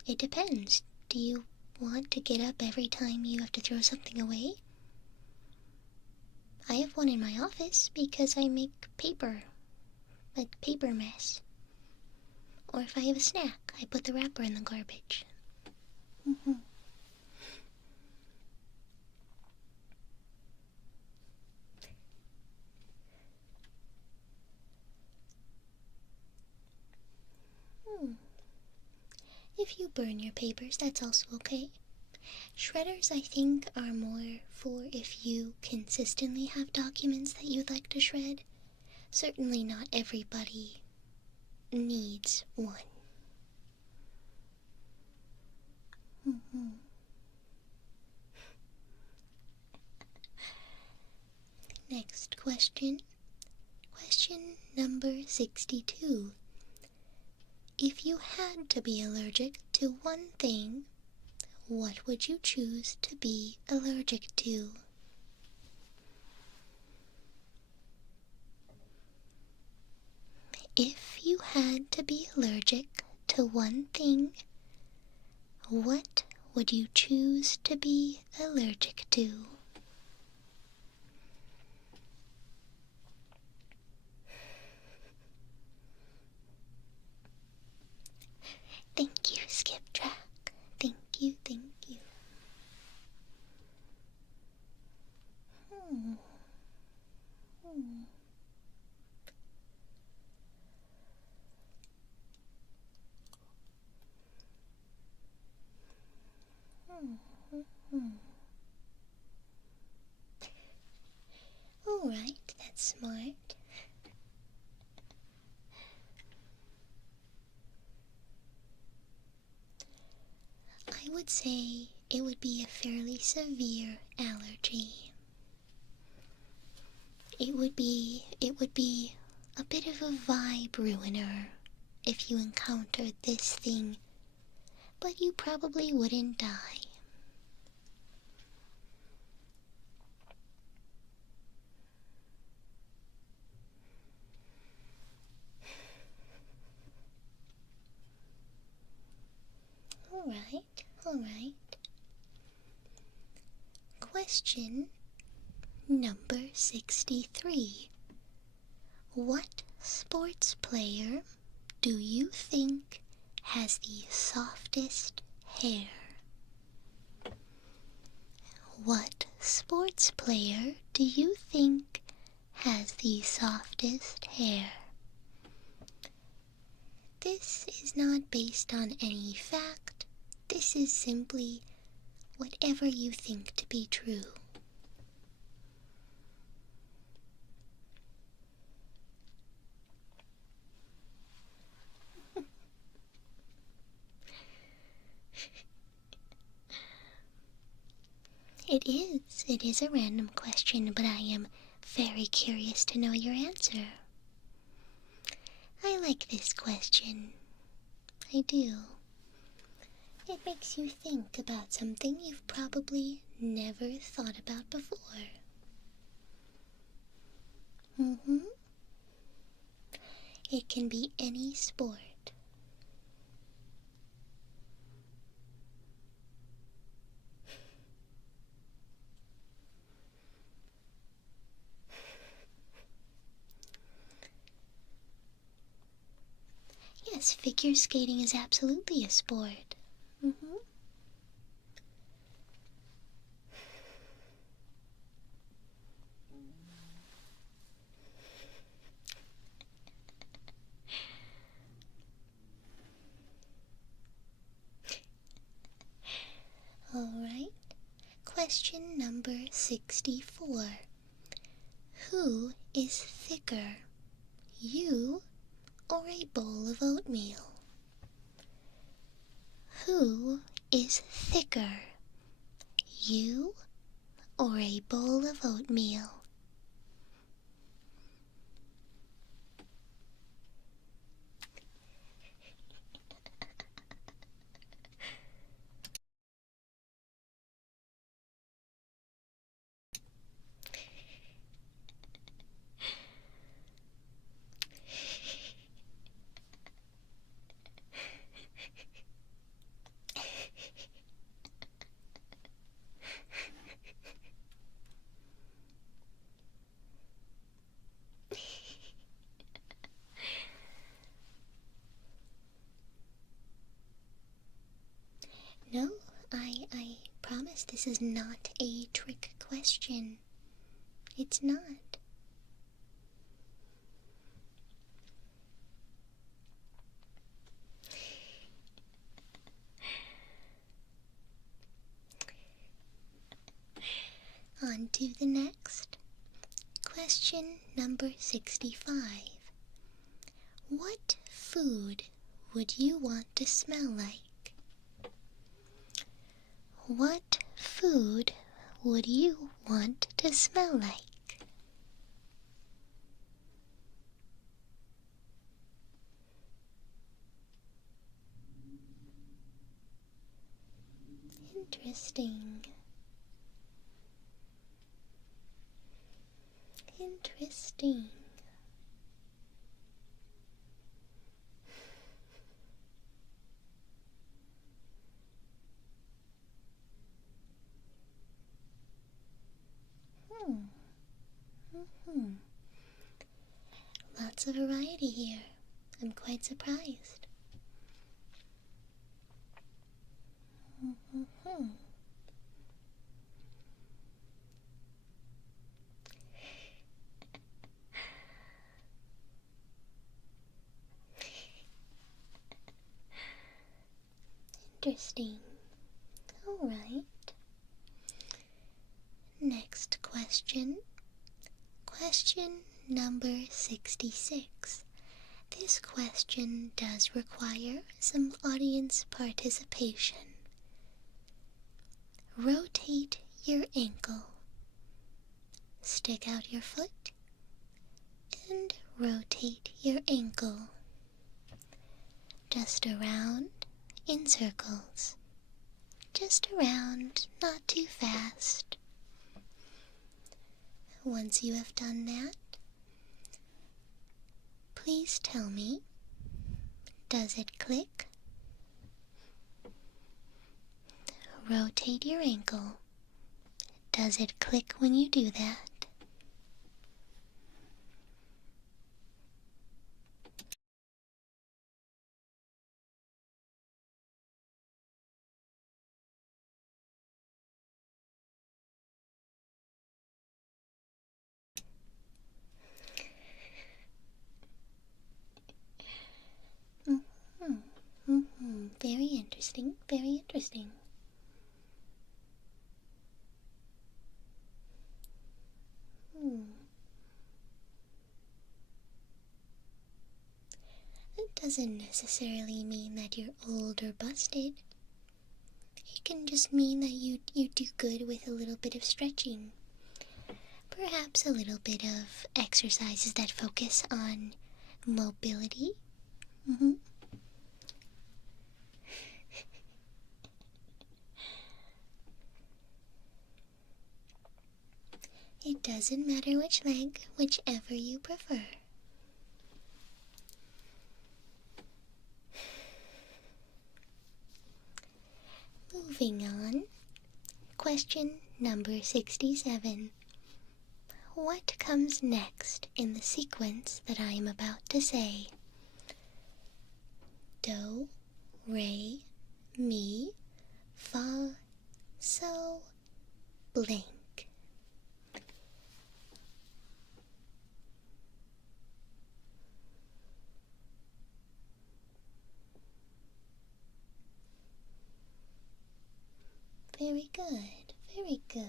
It depends. Do you want to get up every time you have to throw something away? I have one in my office because I make paper, like paper mess. Or if I have a snack, I put the wrapper in the garbage. If you burn your papers, that's also okay. Shredders, I think, are more for if you consistently have documents that you'd like to shred. Certainly not everybody needs one. Next question. Question number 62. If you had to be allergic to one thing, what would you choose to be allergic to? If you had to be allergic to one thing, what would you choose to be allergic to? Thank you, Skip Track. Thank you, thank you. Alright, that's smart. I would say it would be a fairly severe allergy. It would be a bit of a vibe ruiner if you encountered this thing, but you probably wouldn't die. Alright. Question number 63. What sports player do you think has the softest hair? What sports player do you think has the softest hair? This is not based on any fact. This is simply whatever you think to be true. It is a random question, but I am very curious to know your answer. I like this question. I do. It makes you think about something you've probably never thought about before. It can be any sport. Yes, figure skating is absolutely a sport. Alright, question number 64. Who is thicker, you or a bowl of oatmeal? Who is thicker, you or a bowl of oatmeal? this is not a trick question. It's not. On to the next. Question number 65. What food would you want to smell like? What food would you want to smell like? Interesting. Interesting. Lots of variety here. I'm quite surprised. Interesting. Alright. Next question. Question number 66. This question does require some audience participation. Rotate your ankle. Stick out your foot and rotate your ankle. Just around in circles. Just around, not too fast. Once you have done that, please tell me, does it click? Rotate your ankle. Does it click when you do that? Very interesting, very interesting. It doesn't necessarily mean that you're old or busted. It can just mean that you do good with a little bit of stretching. Perhaps a little bit of exercises that focus on mobility. It doesn't matter which leg, whichever you prefer. Moving on. Question number 67. What comes next in the sequence that I am about to say? Do, re, mi, fa, so, blank. Very good, very good.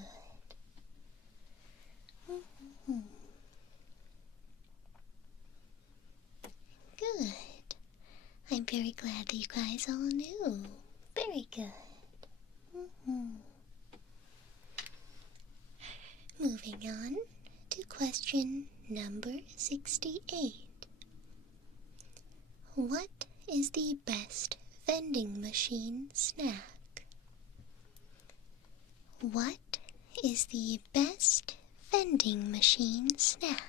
Good. I'm very glad that you guys all knew. Very good. Moving on to question number 68. What is the best vending machine snack? What is the best vending machine snack?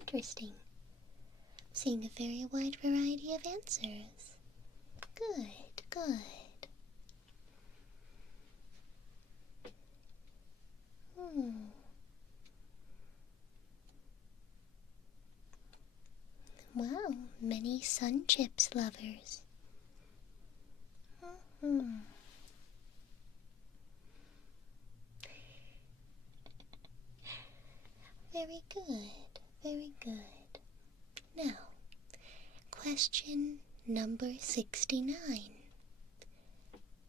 Interesting. seeing a very wide variety of answers. Good, good. Wow, many sun chips lovers. Very good, very good. Now, question number 69.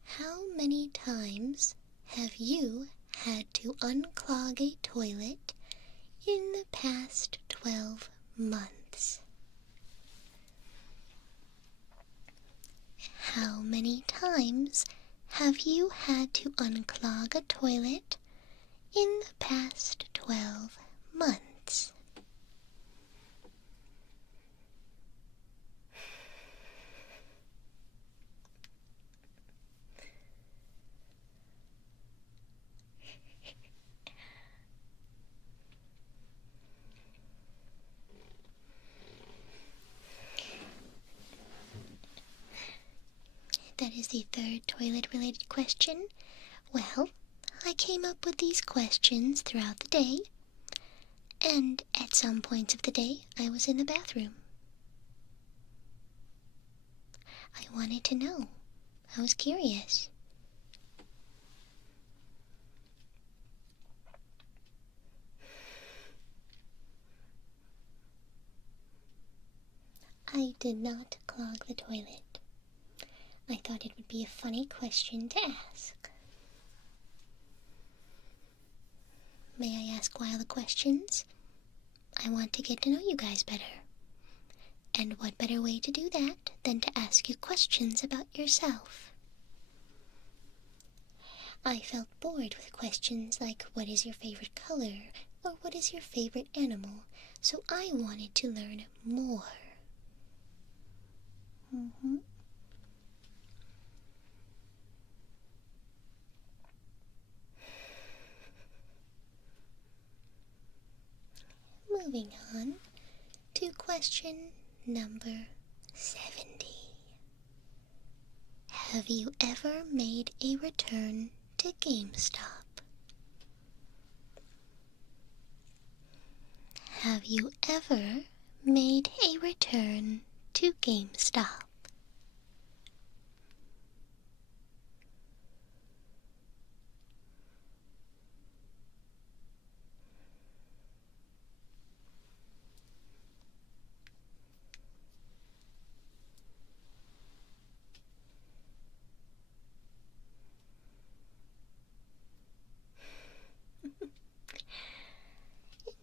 How many times have you had to unclog a toilet in the past 12 months? How many times have you had to unclog a toilet in the past 12 months? That is the third toilet-related question. Well, I came up with these questions throughout the day, and at some points of the day, I was in the bathroom. I wanted to know. I was curious. I did not clog the toilet. I thought it would be a funny question to ask. May I ask why all the questions? I want to get to know you guys better. And what better way to do that than to ask you questions about yourself? I felt bored with questions like, what is your favorite color? Or what is your favorite animal? So I wanted to learn more. Moving on to question number 70. Have you ever made a return to GameStop? Have you ever made a return to GameStop?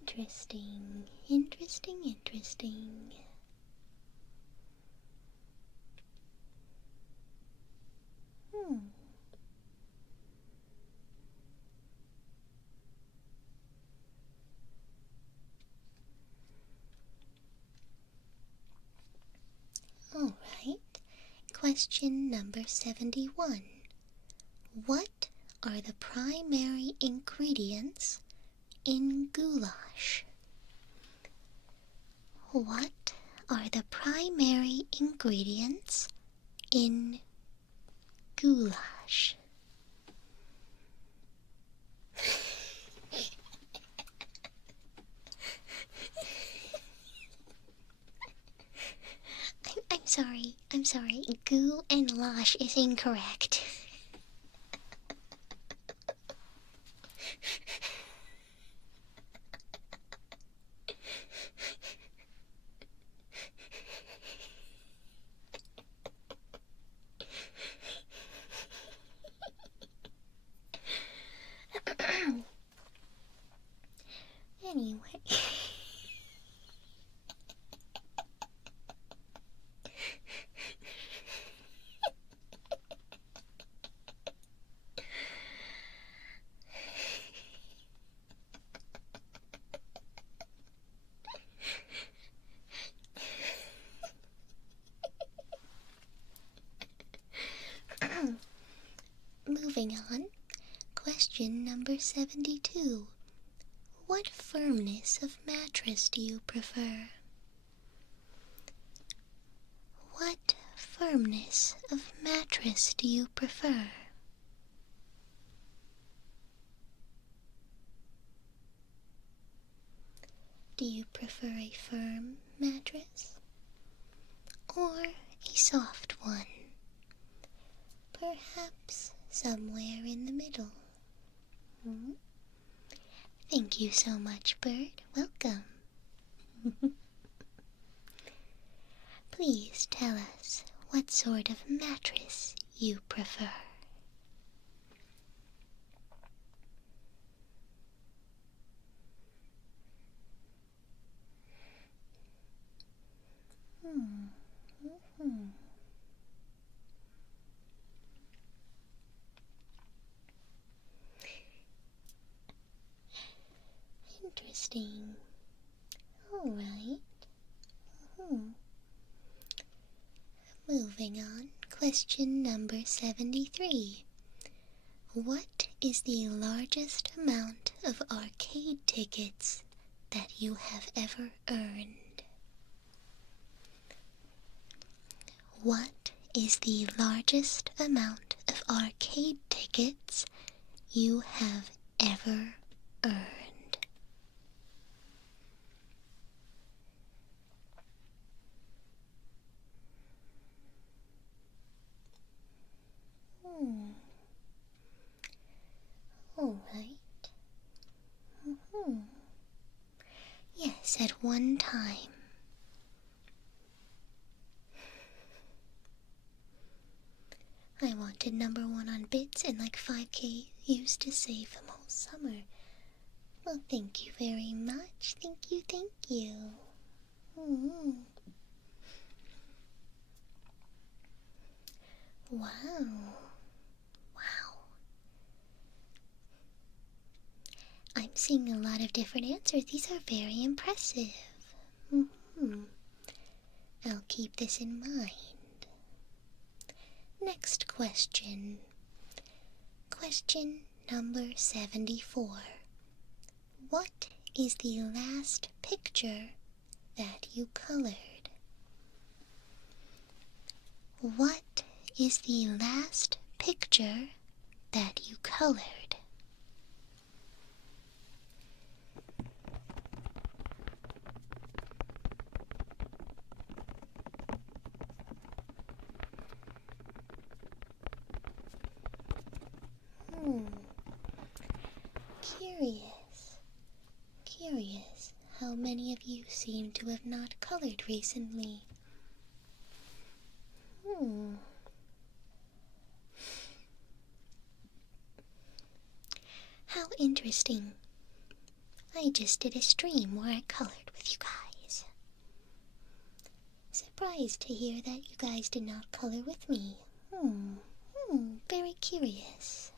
Interesting, interesting, interesting. Alright, question number 71. What are the primary ingredients in goulash? What are the primary ingredients in goulash? I'm sorry. Goo and lash is incorrect. Anyway. Moving on, question number 72. What firmness of mattress do you prefer? firmness of mattress do you prefer? Do you prefer a firm mattress or a soft one? Perhaps somewhere in the middle. Thank you so much, Bird. Welcome. Please tell us what sort of mattress you prefer. Interesting. All right. Moving on. Question number 73. What is the largest amount of arcade tickets that you have ever earned? What is the largest amount of arcade tickets you have ever earned? All right. Yes, at one time. I wanted number 1 on bits and like 5K used to save them all summer. Well, thank you very much. Thank you, thank you. Wow. I'm seeing a lot of different answers. These are very impressive. I'll keep this in mind. Next question. Question number 74. What is the last picture that you colored? What is the last picture that you colored? Curious how many of you seem to have not colored recently. How interesting. I just did a stream where I colored with you guys. Surprised to hear that you guys did not color with me. Very curious.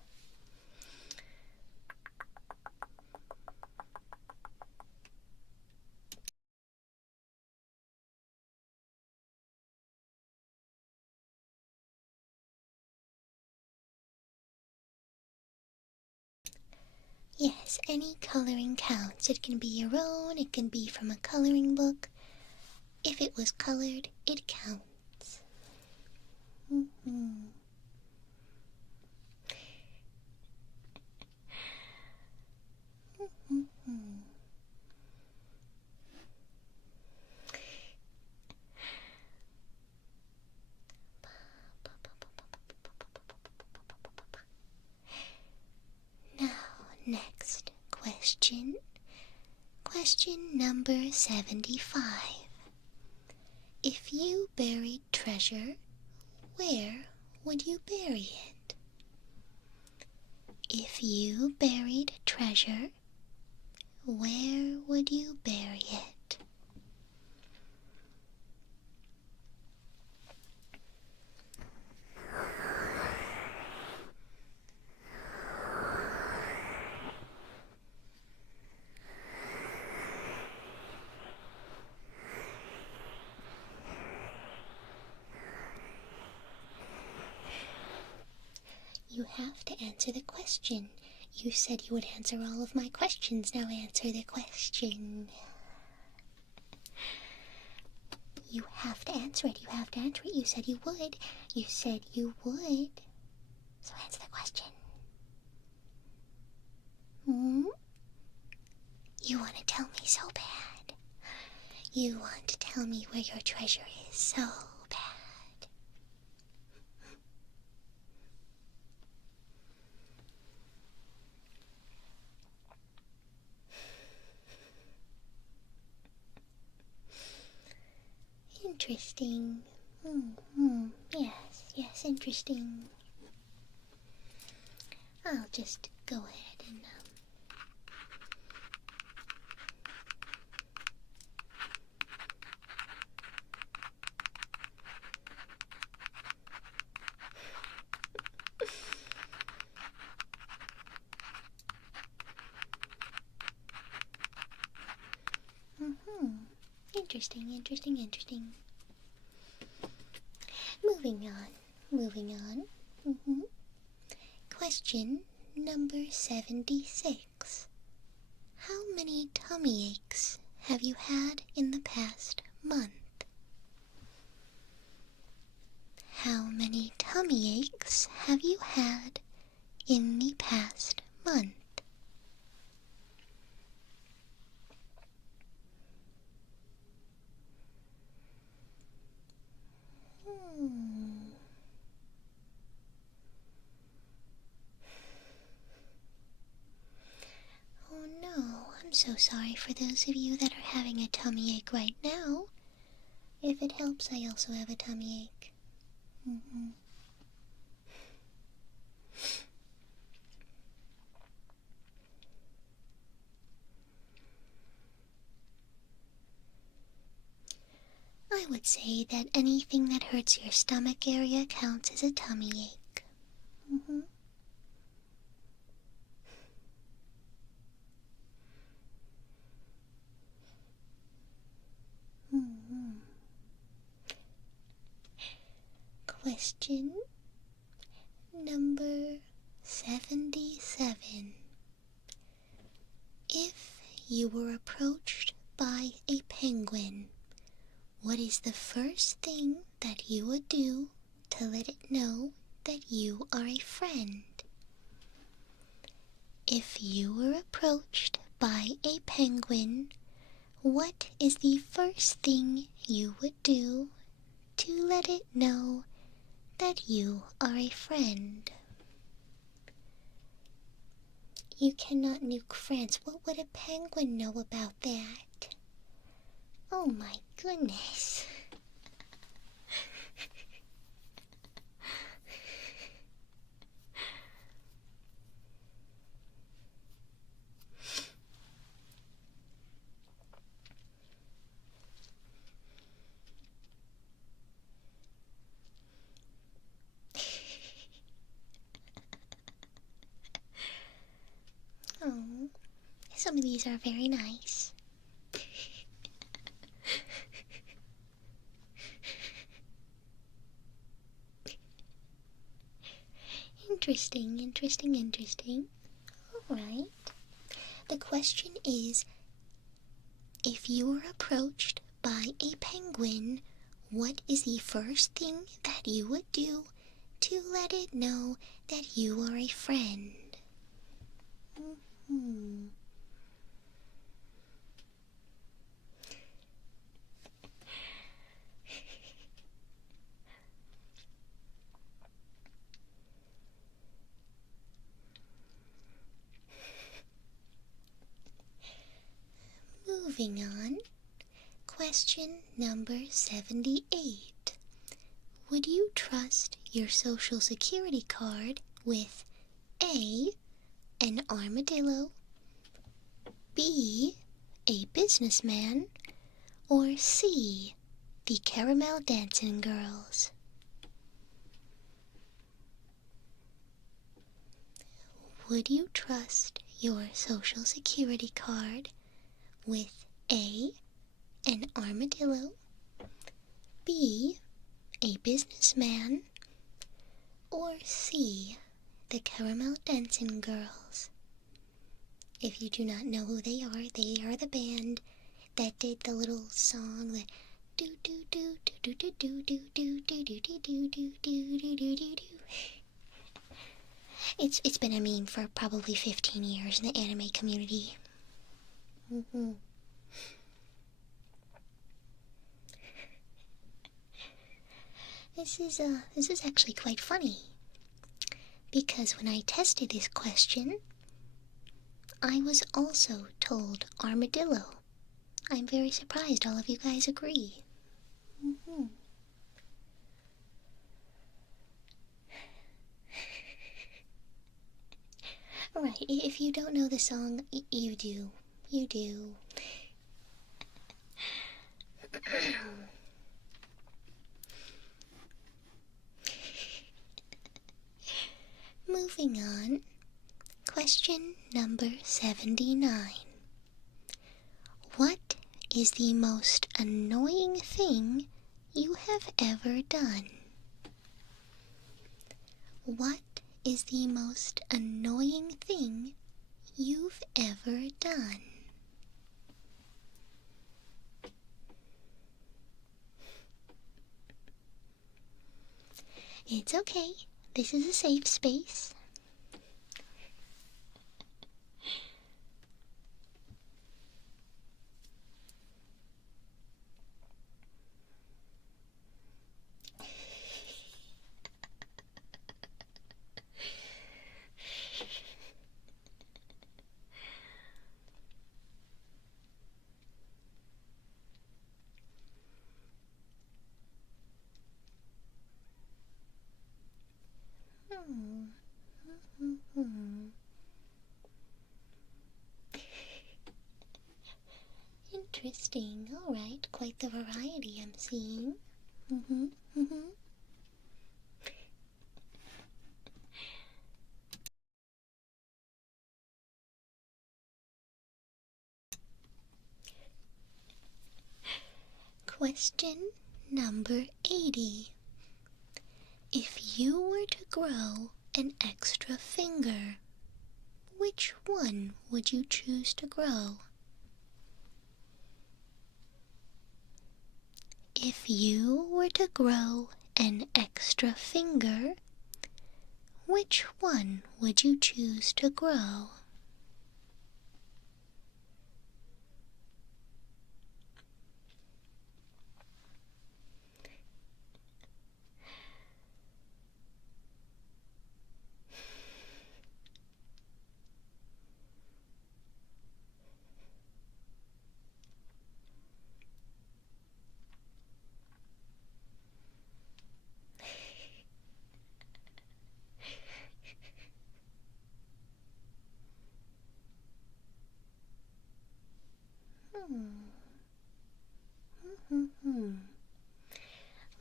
Yes, any coloring counts. It can be your own, it can be from a coloring book. If it was colored, it counts. Now, next question. Question number 75. If you buried treasure, where would you bury it? If you buried treasure, where would you bury it? You have to answer the question. You said you would answer all of my questions. Now answer the question. You have to answer it. You have to answer it. You said you would. You said you would. So answer the question. You want to tell me so bad. You want to tell me where your treasure is so bad. Interesting. Yes, interesting. I'll just go ahead and Interesting. Moving on. Question number 76. How many tummy aches have you had in the past month? How many tummy aches have you had in the past month? Oh no, I'm so sorry for those of you that are having a tummy ache right now. If it helps, I also have a tummy ache. I would say that anything that hurts your stomach area counts as a tummy ache. Question number 77. If you were approached by a penguin, what is the first thing that you would do to let it know that you are a friend? If you were approached by a penguin, what is the first thing you would do to let it know that you are a friend? You cannot nuke France. What would a penguin know about that? Oh my goodness. Oh, some of these are very nice. Interesting. Alright. The question is, if you were approached by a penguin, what is the first thing that you would do to let it know that you are a friend? Moving on. Question number 78. Would you trust your social security card with A, an armadillo, B, a businessman, or C, the caramel dancing girls? Would you trust your social security card with A, an armadillo, B, a businessman, or C, the caramel dancing girls? If you do not know who they are the band that did the little song that It's been a meme for probably 15 years in the anime community. This is actually quite funny, because when I tested this question, I was also told armadillo. I'm very surprised all of you guys agree. Right, if you don't know the song, you do. You do. Moving on. Question number 79. What is the most annoying thing you have ever done? What is the most annoying thing you've ever done? It's okay. This is a safe space. Interesting. Alright, quite the variety I'm seeing. Question number 80. If you were to grow an extra finger, which one would you choose to grow? If you were to grow an extra finger, which one would you choose to grow?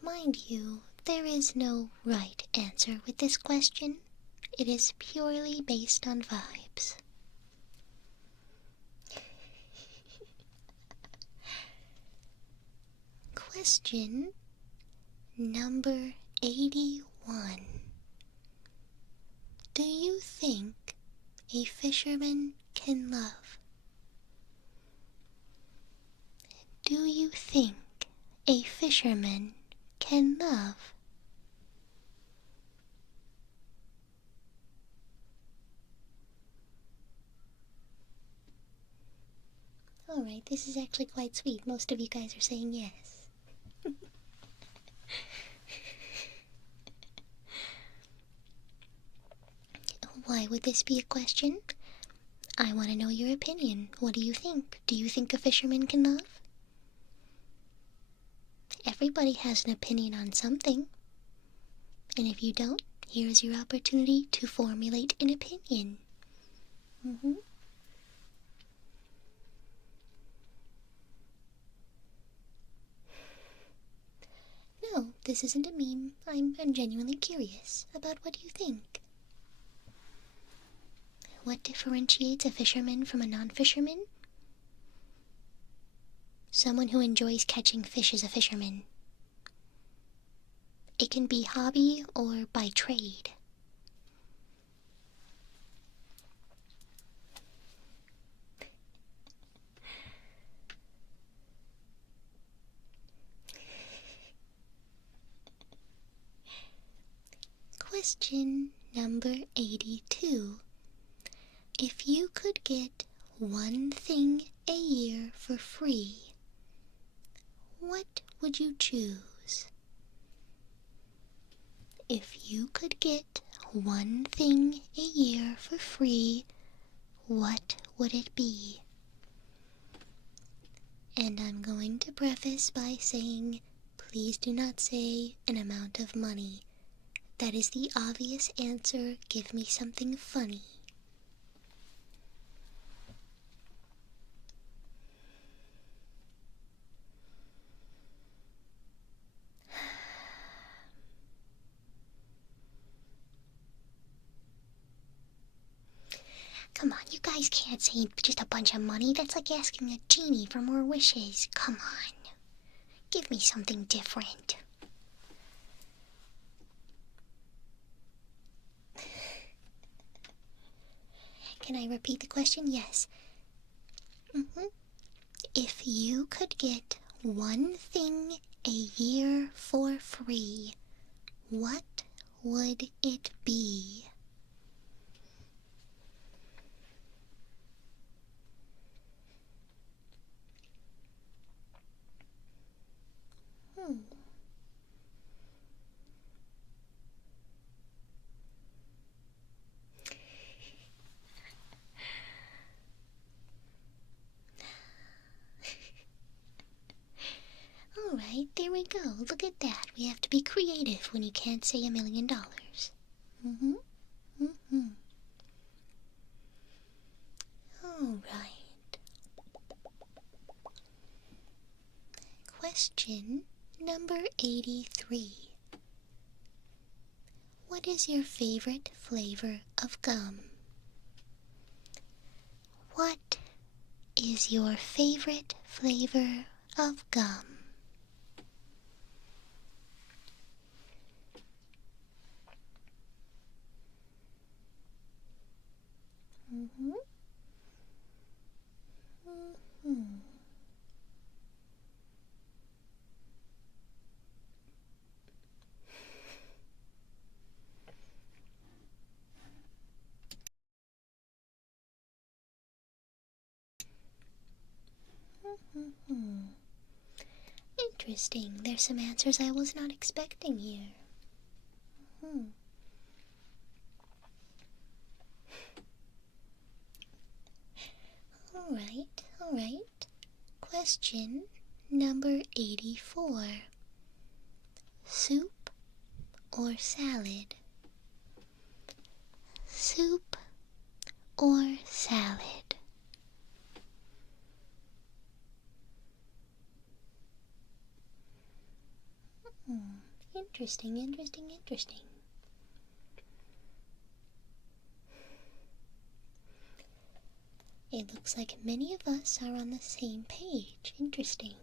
Mind you, there is no right answer with this question. It is purely based on vibes. Question number 81. Do you think a fisherman can love? Do you think a fisherman can love? Alright, this is actually quite sweet. Most of you guys are saying yes. Why would this be a question? I want to know your opinion. What do you think? Do you think a fisherman can love? Everybody has an opinion on something. And if you don't, here's your opportunity to formulate an opinion. No, this isn't a meme. I'm genuinely curious about what you think. What differentiates a fisherman from a non-fisherman? Someone who enjoys catching fish is a fisherman. It can be hobby or by trade. Question number 82. If you could get one thing a year for free, what would you choose? If you could get one thing a year for free, what would it be? And I'm going to preface by saying, please do not say an amount of money. That is the obvious answer. Give me something funny. Come on, you guys can't say just a bunch of money. That's like asking a genie for more wishes. Come on. Give me something different. Can I repeat the question? Yes. If you could get one thing a year for free, what would it be? Alright, there we go. Look at that. We have to be creative when you can't say $1 million. Alright. Question number 83. What is your favorite flavor of gum? What is your favorite flavor of gum? Interesting. There's some answers I was not expecting here. Alright. Question number 84. Soup or salad? Soup or salad? Interesting. It looks like many of us are on the same page. Interesting.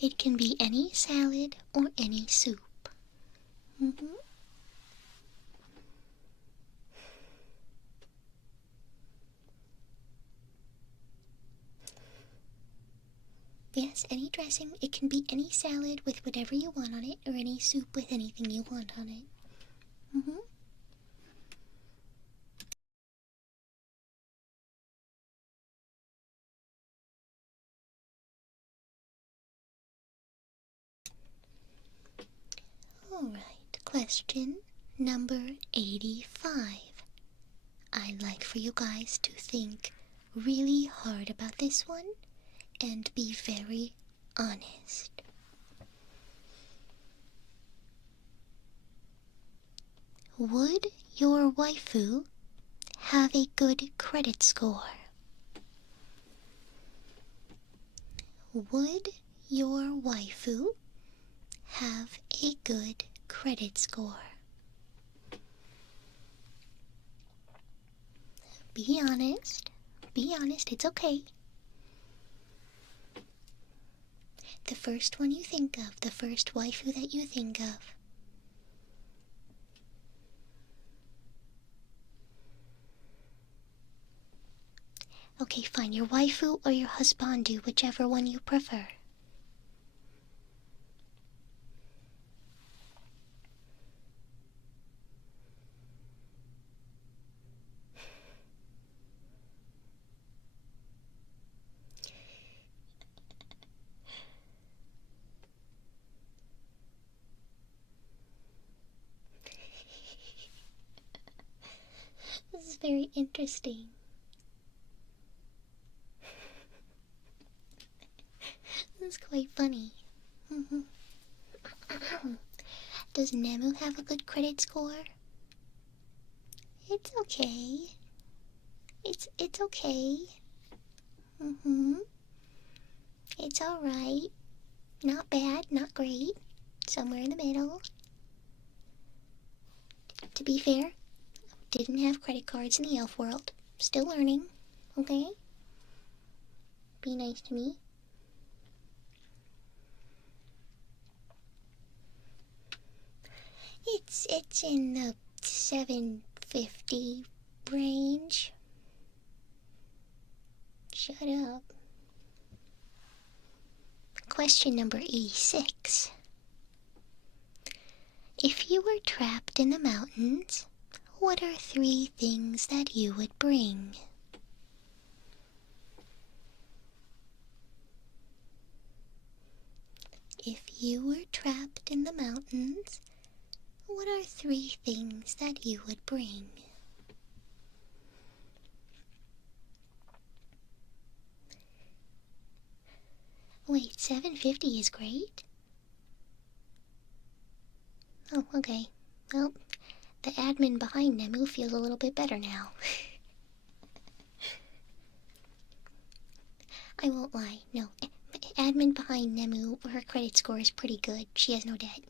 It can be any salad or any soup. Yes, any dressing. It can be any salad with whatever you want on it, or any soup with anything you want on it. Alright, question number 85. I'd like for you guys to think really hard about this one and be very honest. Would your waifu have a good credit score? Would your waifu have a good credit score? Be honest. Be honest, it's okay. The first one you think of, the first waifu that you think of. Okay, fine, your waifu or your husbandu, whichever one you prefer. interesting. That's quite funny. Does Nemu have a good credit score? It's okay. It's okay. It's alright. Not bad, not great. Somewhere in the middle. To be fair, didn't have credit cards in the elf world. Still learning, okay? Be nice to me. It's in the 750 range. Shut up. Question number 86. If you were trapped in the mountains, what are 3 things that you would bring? If you were trapped in the mountains, what are 3 things that you would bring? Wait, 750 is great? Oh, okay. Well, the admin behind Nemu feels a little bit better now. I won't lie, no. Admin behind Nemu, her credit score is pretty good. She has no debt.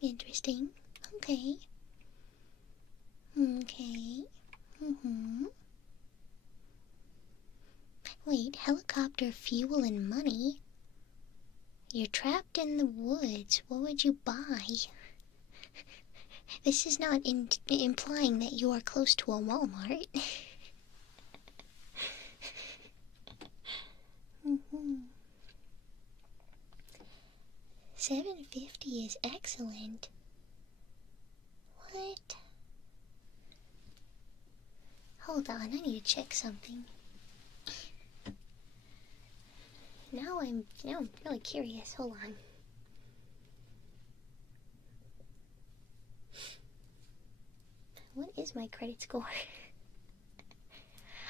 Interesting. Okay. Wait, helicopter fuel and money? You're trapped in the woods. What would you buy? This is not implying that you are close to a Walmart. 750 is excellent. What? Hold on, I need to check something. Now I'm really curious. Hold on. What is my credit score?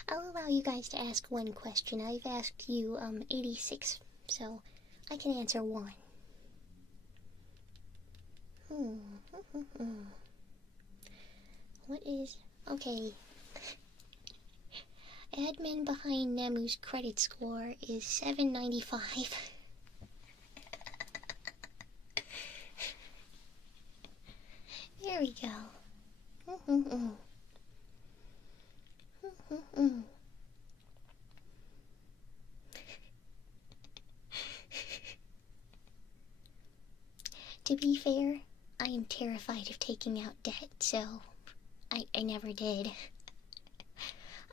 I'll allow you guys to ask one question. I've asked you 86, so I can answer one. What is... Okay. Admin behind Nemu's credit score is 795. There we go. To be fair, I am terrified of taking out debt, so I never did.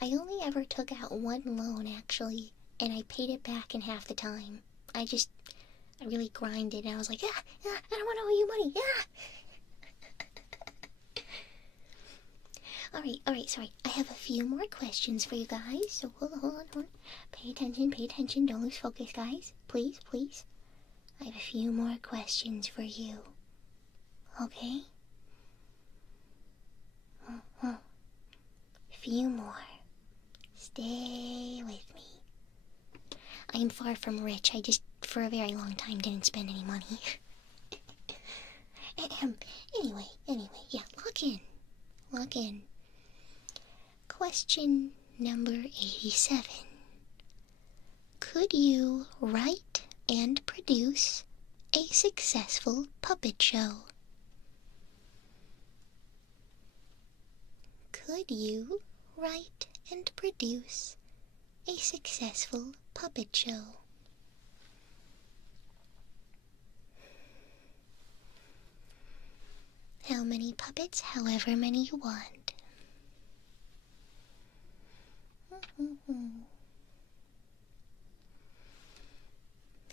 I only ever took out one loan, actually, and I paid it back in half the time. I really grinded, and I was like, I don't want to owe you money, Alright, sorry. I have a few more questions for you guys, so hold on. Pay attention, don't lose focus, guys. Please. I have a few more questions for you. Okay? A few more. Stay with me. I am far from rich. I just, for a very long time, didn't spend any money. Anyway, yeah, lock in. Question number 87. Could you write and produce a successful puppet show? Could you write and produce a successful puppet show? How many puppets? However many you want.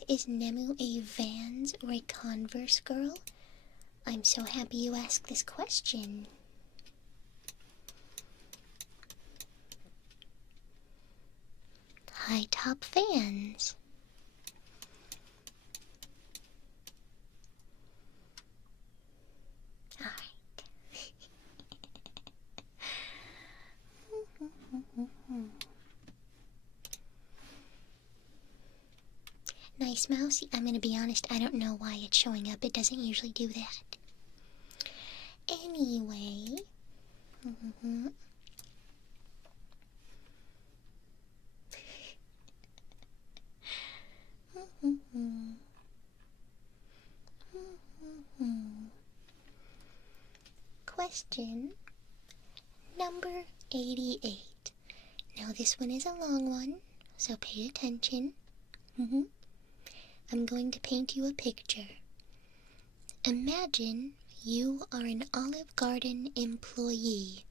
Is Nemu a Vans or a Converse girl? I'm so happy you asked this question. high top fans. Alright. Nice mouse. I'm gonna be honest, I don't know why it's showing up. It doesn't usually do that. Anyway. Question number 88. Now this one is a long one, so pay attention. I'm going to paint you a picture. Imagine you are an Olive Garden employee.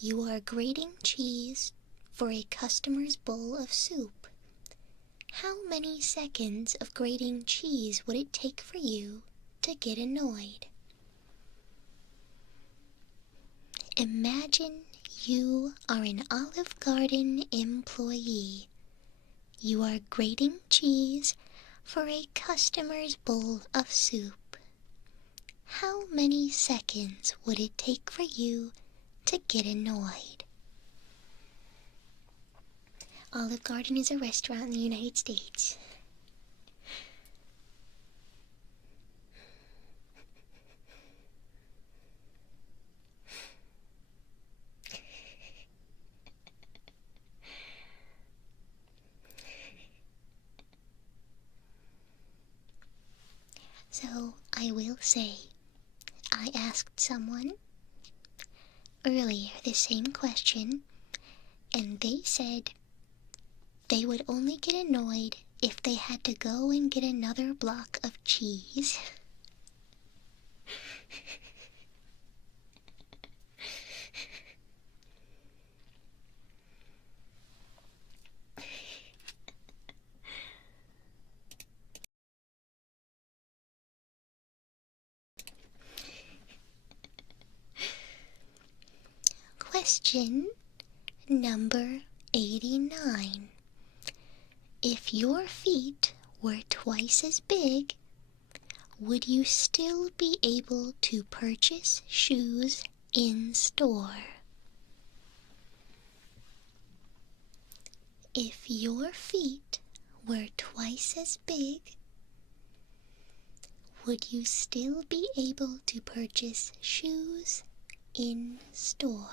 You are grating cheese for a customer's bowl of soup. How many seconds of grating cheese would it take for you to get annoyed? Imagine you are an Olive Garden employee. You are grating cheese for a customer's bowl of soup. How many seconds would it take for you to get annoyed? Olive Garden is a restaurant in the United States. So, I will say, I asked someone earlier the same question, and they said they would only get annoyed if they had to go and get another block of cheese. Question number 89. If your feet were twice as big, would you still be able to purchase shoes in store? If your feet were twice as big, would you still be able to purchase shoes in store?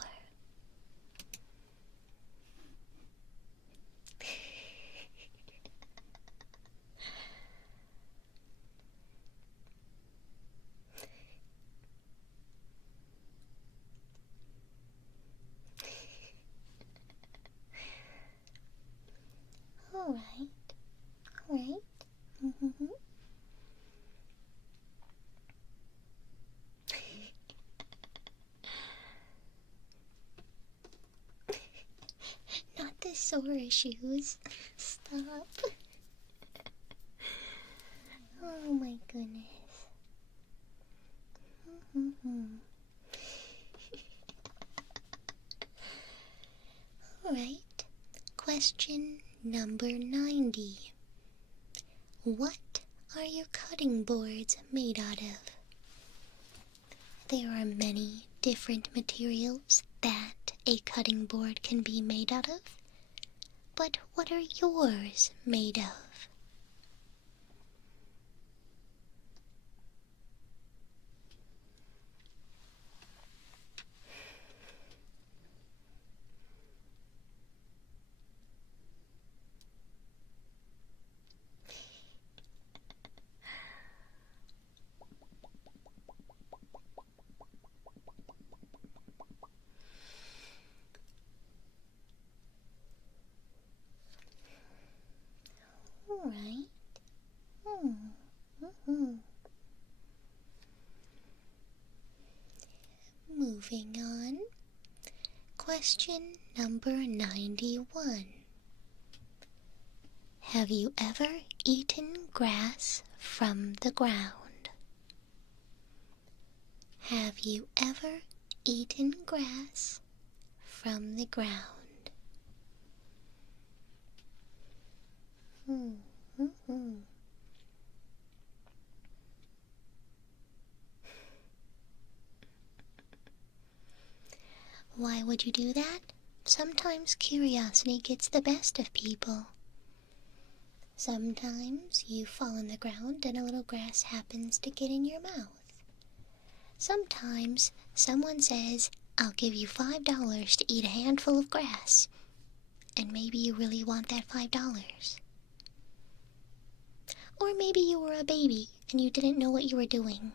Alright. Not the Sora shoes. Stop. Oh my goodness. Alright. Question number 90. What are your cutting boards made out of? There are many different materials that a cutting board can be made out of, but what are yours made of? Alright. Moving on. Question number 91. Have you ever eaten grass from the ground? Have you ever eaten grass from the ground? why would you do that? Sometimes curiosity gets the best of people. Sometimes you fall on the ground and a little grass happens to get in your mouth. Sometimes someone says, I'll give you $5 to eat a handful of grass. And maybe you really want that $5. Or maybe you were a baby and you didn't know what you were doing.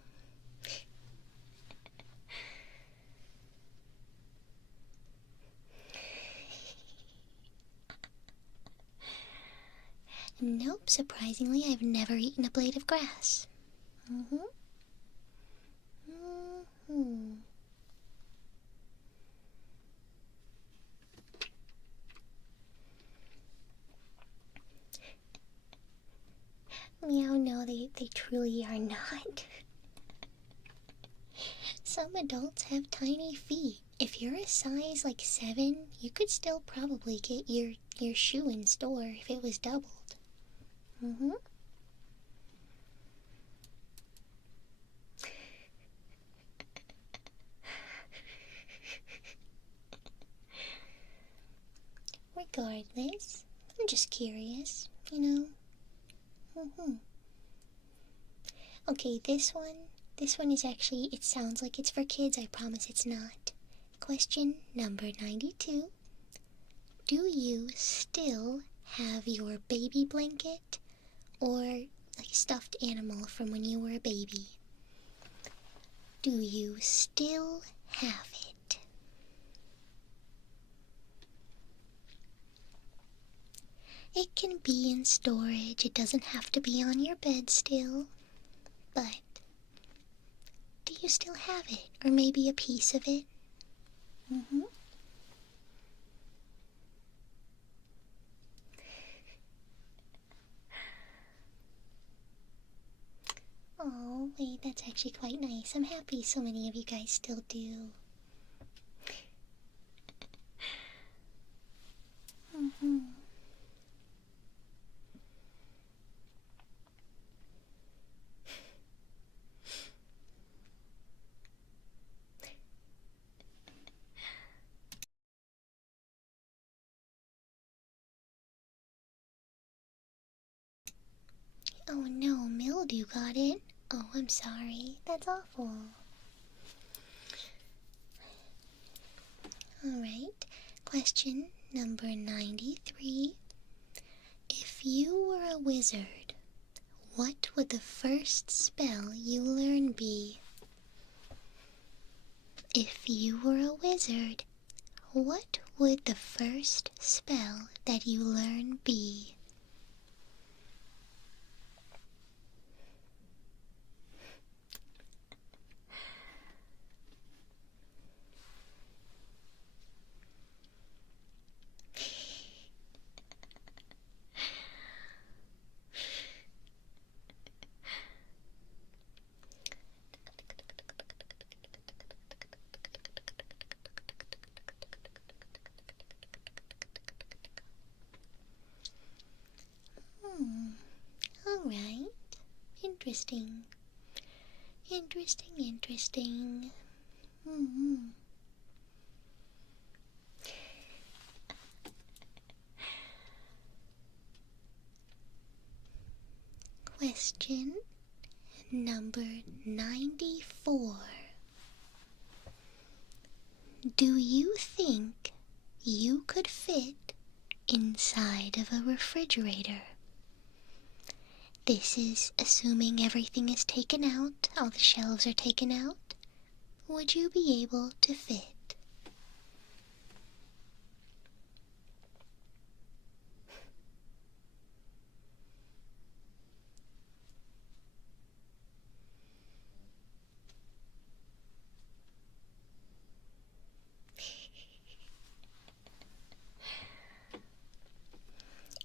Nope, surprisingly, I've never eaten a blade of grass. Meow, no, they truly are not. Some adults have tiny feet. If you're a size like 7, you could still probably get your shoe in store if it was doubled. Regardless, I'm just curious, you know. Okay, this one is actually, it sounds like it's for kids, I promise it's not. Question number 92. Do you still have your baby blanket or like stuffed animal from when you were a baby? Do you still have it? It can be in storage, it doesn't have to be on your bed still, but do you still have it? Or maybe a piece of it? Oh, wait, that's actually quite nice. I'm happy so many of you guys still do. Oh no, mildew got it. Oh, I'm sorry. That's awful. Alright, question number 93. If you were a wizard, what would the first spell you learn be? If you were a wizard, what would the first spell that you learn be? Alright. Interesting. Interesting. Question number 94. Do you think you could fit inside of a refrigerator? This is assuming everything is taken out, all the shelves are taken out. Would you be able to fit?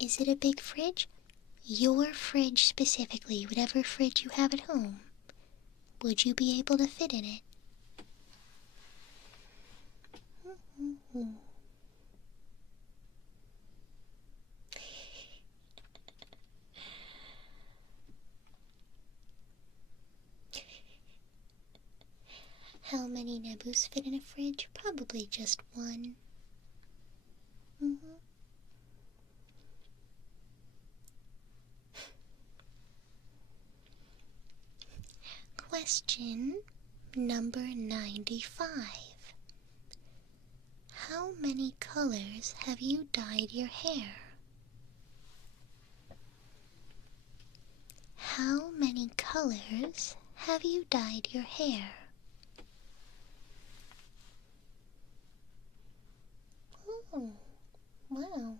Is it a big fridge? Your fridge specifically, whatever fridge you have at home. Would you be able to fit in it? How many Nabus fit in a fridge? Probably just one. Question number 95. How many colors have you dyed your hair? How many colors have you dyed your hair? Oh, wow.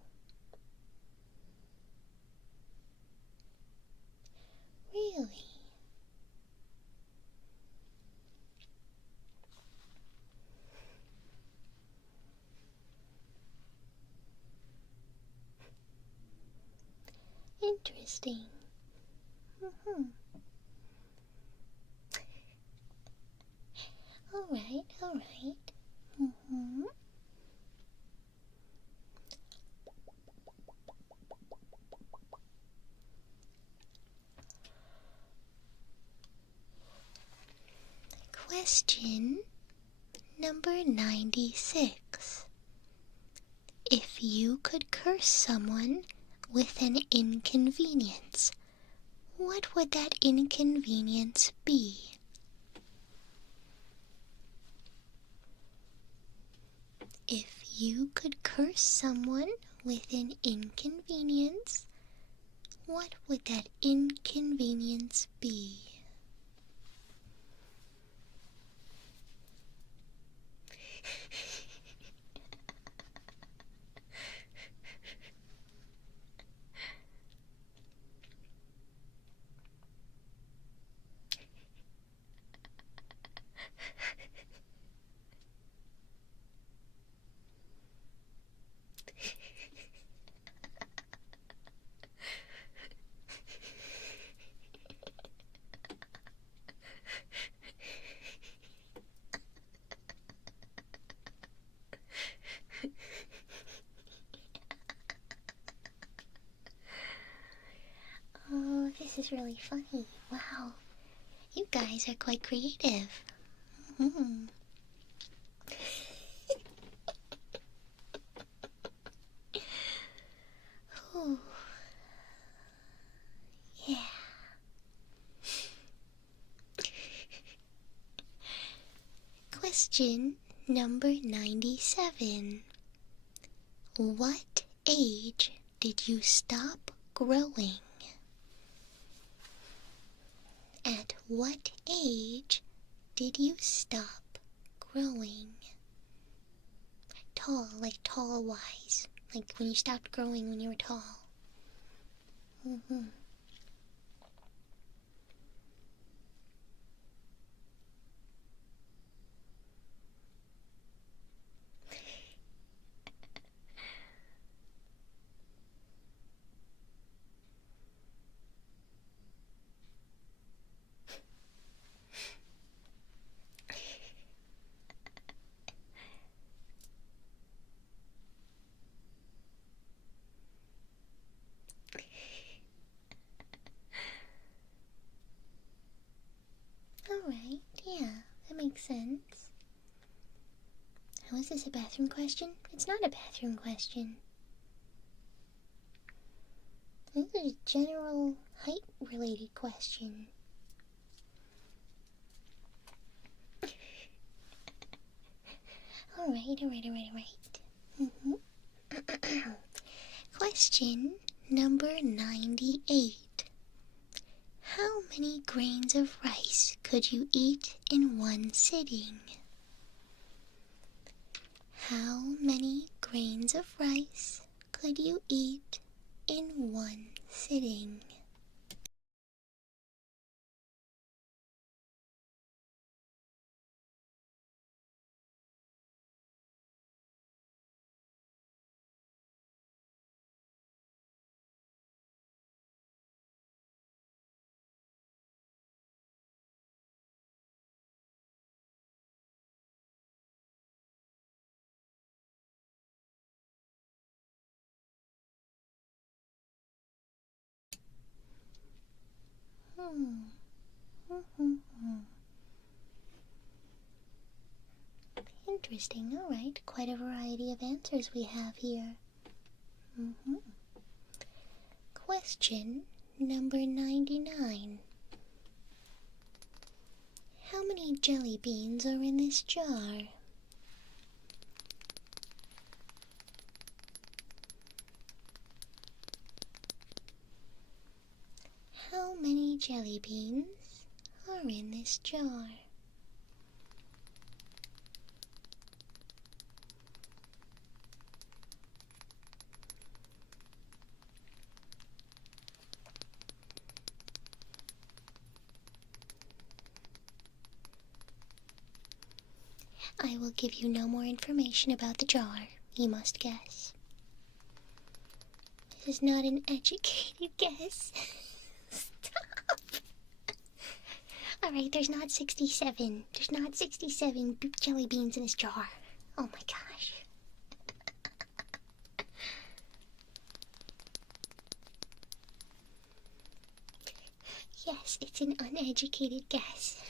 Really? Interesting. Alright, alright. Question number 96. If you could curse someone with an inconvenience, what would that inconvenience be? If you could curse someone with an inconvenience, what would that inconvenience be? Oh, this is really funny. Wow. You guys are quite creative. Ooh. Yeah. Question number 97. What age did you stop growing? At what age did you stop growing? Tall, like tall-wise. Like when you stopped growing when you were tall. Alright, yeah, that makes sense. How is this a bathroom question? It's not a bathroom question. This is a general height-related question. Alright. Question number 98. How many grains of rice could you eat in one sitting? How many grains of rice could you eat in one sitting? interesting. Alright, quite a variety of answers we have here. Question number 99. How many jelly beans are in this jar? How many jelly beans are in this jar? I will give you no more information about the jar. You must guess. This is not an educated guess. Stop. Alright, there's not 67. There's not 67 jelly beans in this jar. Oh my gosh. Yes, it's an uneducated guess.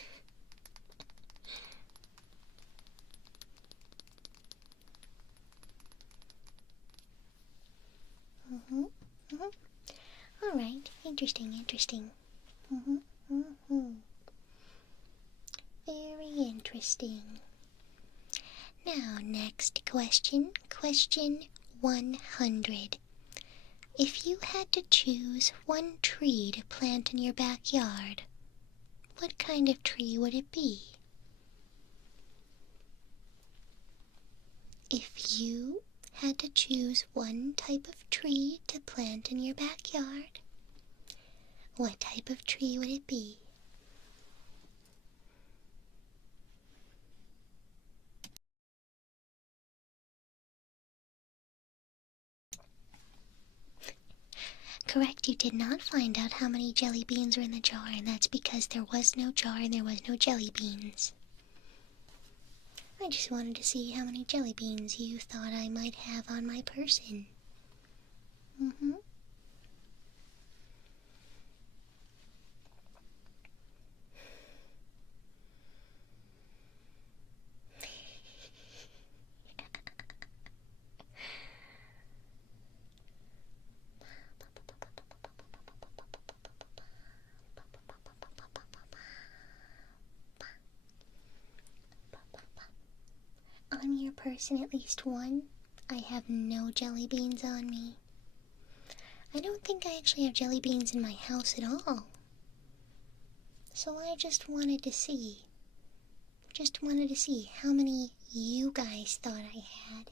Alright, interesting. Very interesting. Now, next question. Question 100. If you had to choose one tree to plant in your backyard, what kind of tree would it be? If you had to choose one type of tree to plant in your backyard, what type of tree would it be? Correct, you did not find out how many jelly beans were in the jar, and that's because there was no jar and there was no jelly beans. I just wanted to see how many jelly beans you thought I might have on my person. On your person, at least one, I have no jelly beans on me. I don't think I actually have jelly beans in my house at all. So I just wanted to see. How many you guys thought I had.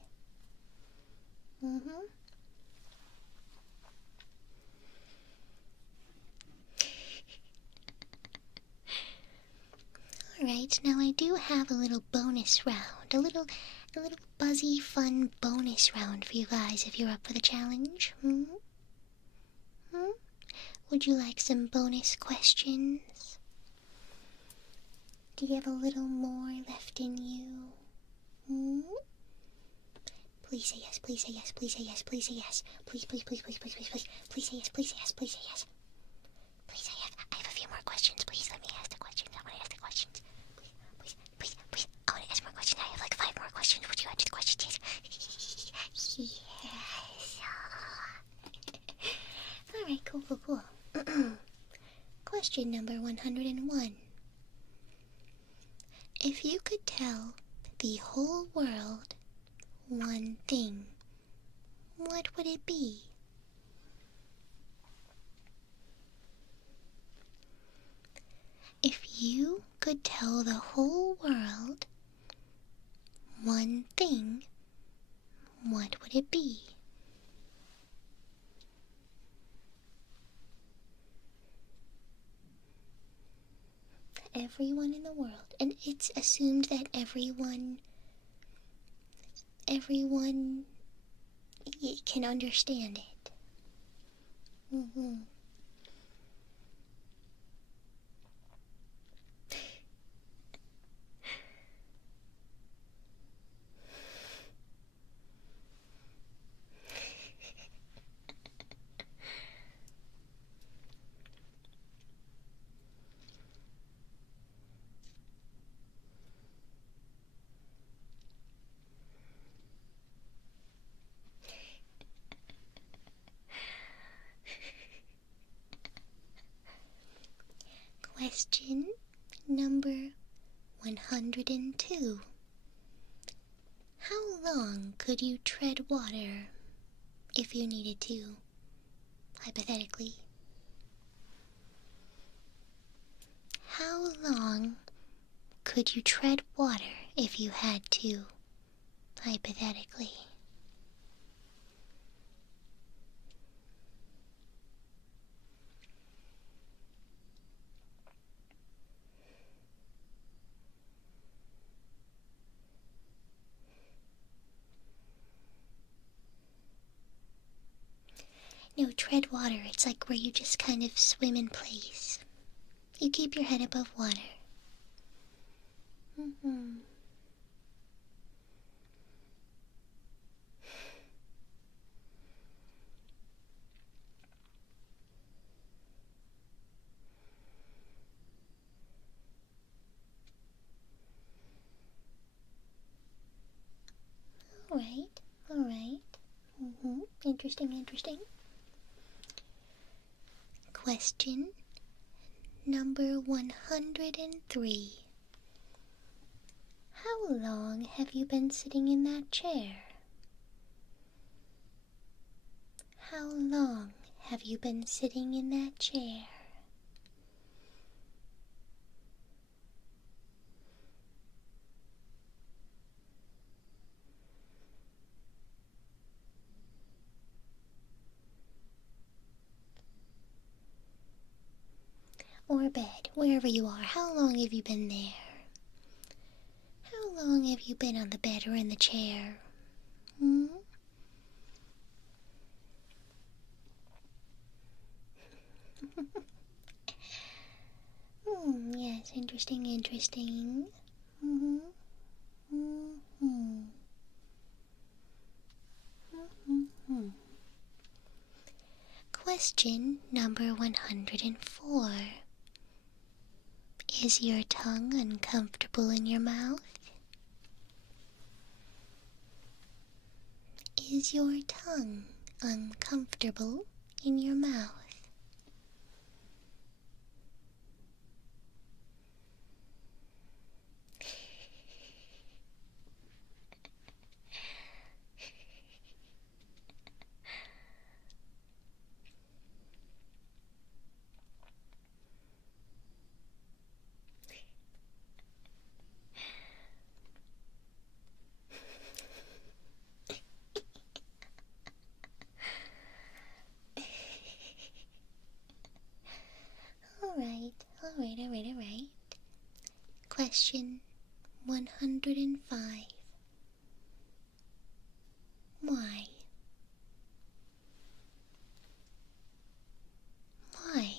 Alright, now I do have a little bonus round. A little buzzy, fun bonus round for you guys if you're up for the challenge. Would you like some bonus questions? Do you have a little more left in you? Please say yes, please say yes, please say yes, please say yes. Please say yes, please say yes. Please say yes. Please say yes. I have a few more questions. Please let me ask the questions. I want to ask the questions. Please. I want to ask more questions. I have like 5 more questions. Would you answer the questions? Yes. Alright, cool. Question number 101. If you could tell the whole world one thing, what would it be? If you could tell the whole world one thing, what would it be? Everyone in the world, and it's assumed that everyone can understand it. Question number 102. How long could you tread water if you needed to, hypothetically? How long could you tread water if you had to, hypothetically? No, tread water, it's like where you just kind of swim in place. You keep your head above water. Alright. Interesting. Question number 103. How long have you been sitting in that chair? How long have you been sitting in that chair? Or bed, wherever you are. How long have you been there? How long have you been on the bed or in the chair? Yes, interesting. Question number 104. Is your tongue uncomfortable in your mouth? Is your tongue uncomfortable in your mouth? Alright. Question 105. Why? Why?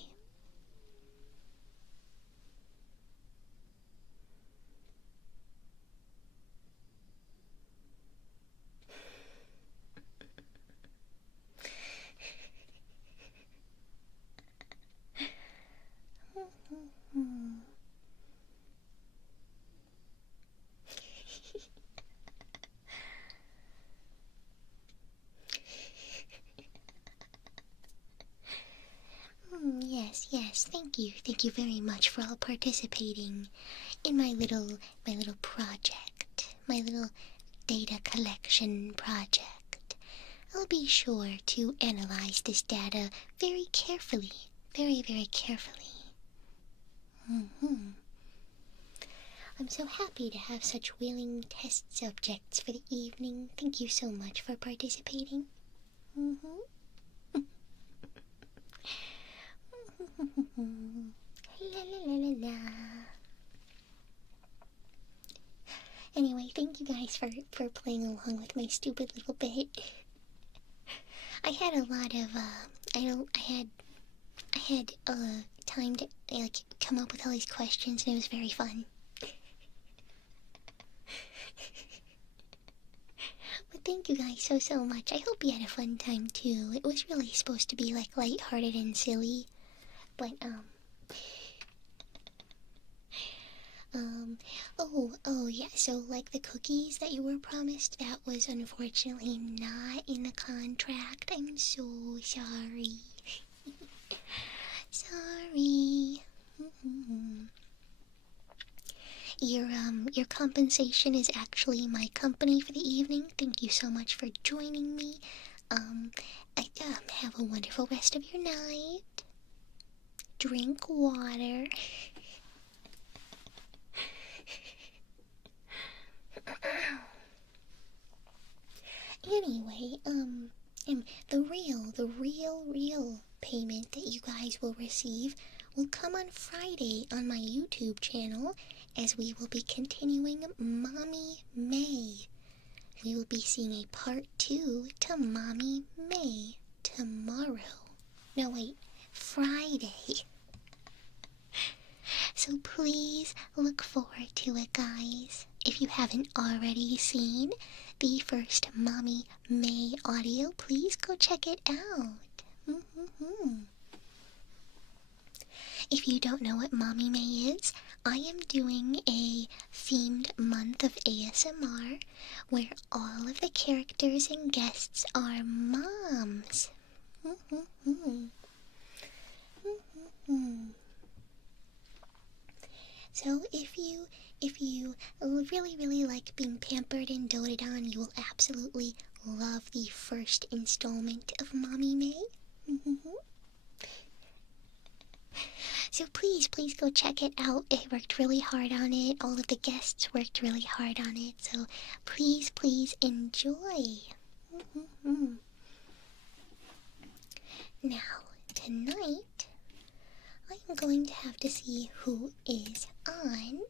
Yes, thank you. Thank you very much for all participating in my little project, my little data collection project. I'll be sure to analyze this data very carefully, very carefully. I'm so happy to have such willing test subjects for the evening. Thank you so much for participating. La. Anyway, thank you guys for playing along with my stupid little bit. I had a lot of I had time to come up with all these questions, and it was very fun. But thank you guys so much. I hope you had a fun time too. It was really supposed to be lighthearted and silly, but oh yeah, so the cookies that you were promised, that was unfortunately not in the contract. I'm so sorry. Sorry. your compensation is actually my company for the evening. Thank you so much for joining me. Have a wonderful rest of your night. Drink water. Anyway, the real payment that you guys will receive will come on Friday on my YouTube channel, as we will be continuing Mommy May. We will be seeing a part 2 to Mommy May tomorrow. No, wait, Friday. So please look forward to it, guys. If you haven't already seen the first Mommy May audio, please go check it out. If you don't know what Mommy May is, I am doing a themed month of ASMR where all of the characters and guests are moms. So if you really like being pampered and doted on, you will absolutely love the first installment of Mommy May. So please go check it out. I worked really hard on it. All of the guests worked really hard on it. So please enjoy. Now, tonight, I am going to have to see who is on.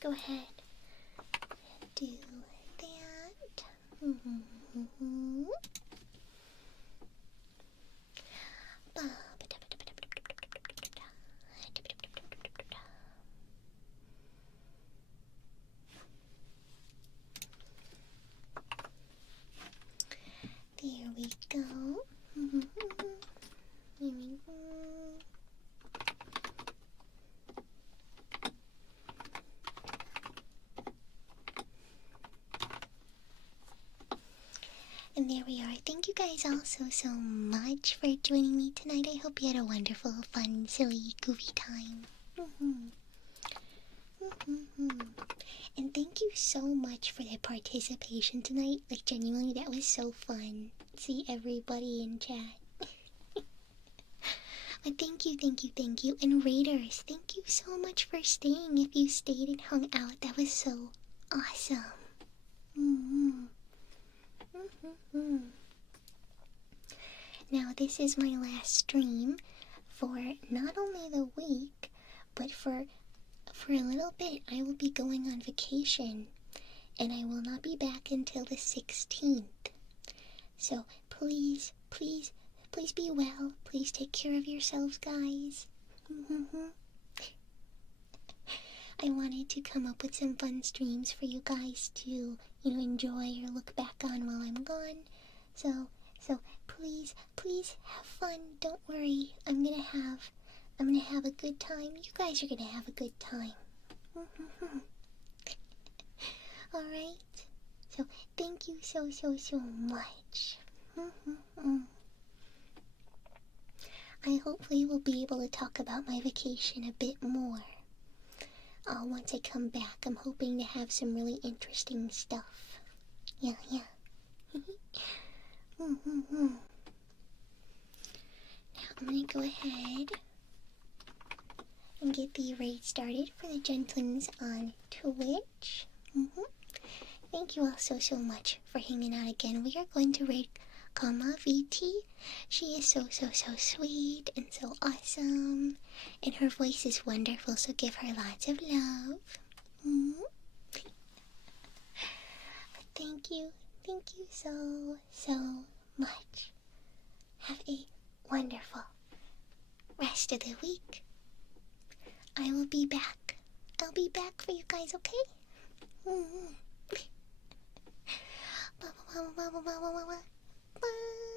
Go ahead and do that. There we go. Here we go. And there we are. Thank you guys all so much for joining me tonight. I hope you had a wonderful, fun, silly, goofy time. And thank you so much for the participation tonight. Like, genuinely, that was so fun. See everybody in chat. But thank you. And Raiders, thank you so much for staying. If you stayed and hung out, that was so awesome. Now, this is my last stream for not only the week, but for a little bit. I will be going on vacation, and I will not be back until the 16th. So please be well. Please take care of yourselves, guys. I wanted to come up with some fun streams for you guys to, enjoy or look back on while I'm gone. So please have fun. Don't worry. I'm gonna have a good time. You guys are gonna have a good time. Alright? So thank you so much. I hopefully will be able to talk about my vacation a bit more. Once I come back, I'm hoping to have some really interesting stuff. Yeah. Now I'm gonna go ahead and get the raid started for the gentlings on Twitch. Thank you all so much for hanging out again. We are going to raid Kama VT. She is so sweet and so awesome, and her voice is wonderful, so give her lots of love. But thank you so much. Have a wonderful rest of the week. I will be back. I'll be back for you guys, okay? Bye.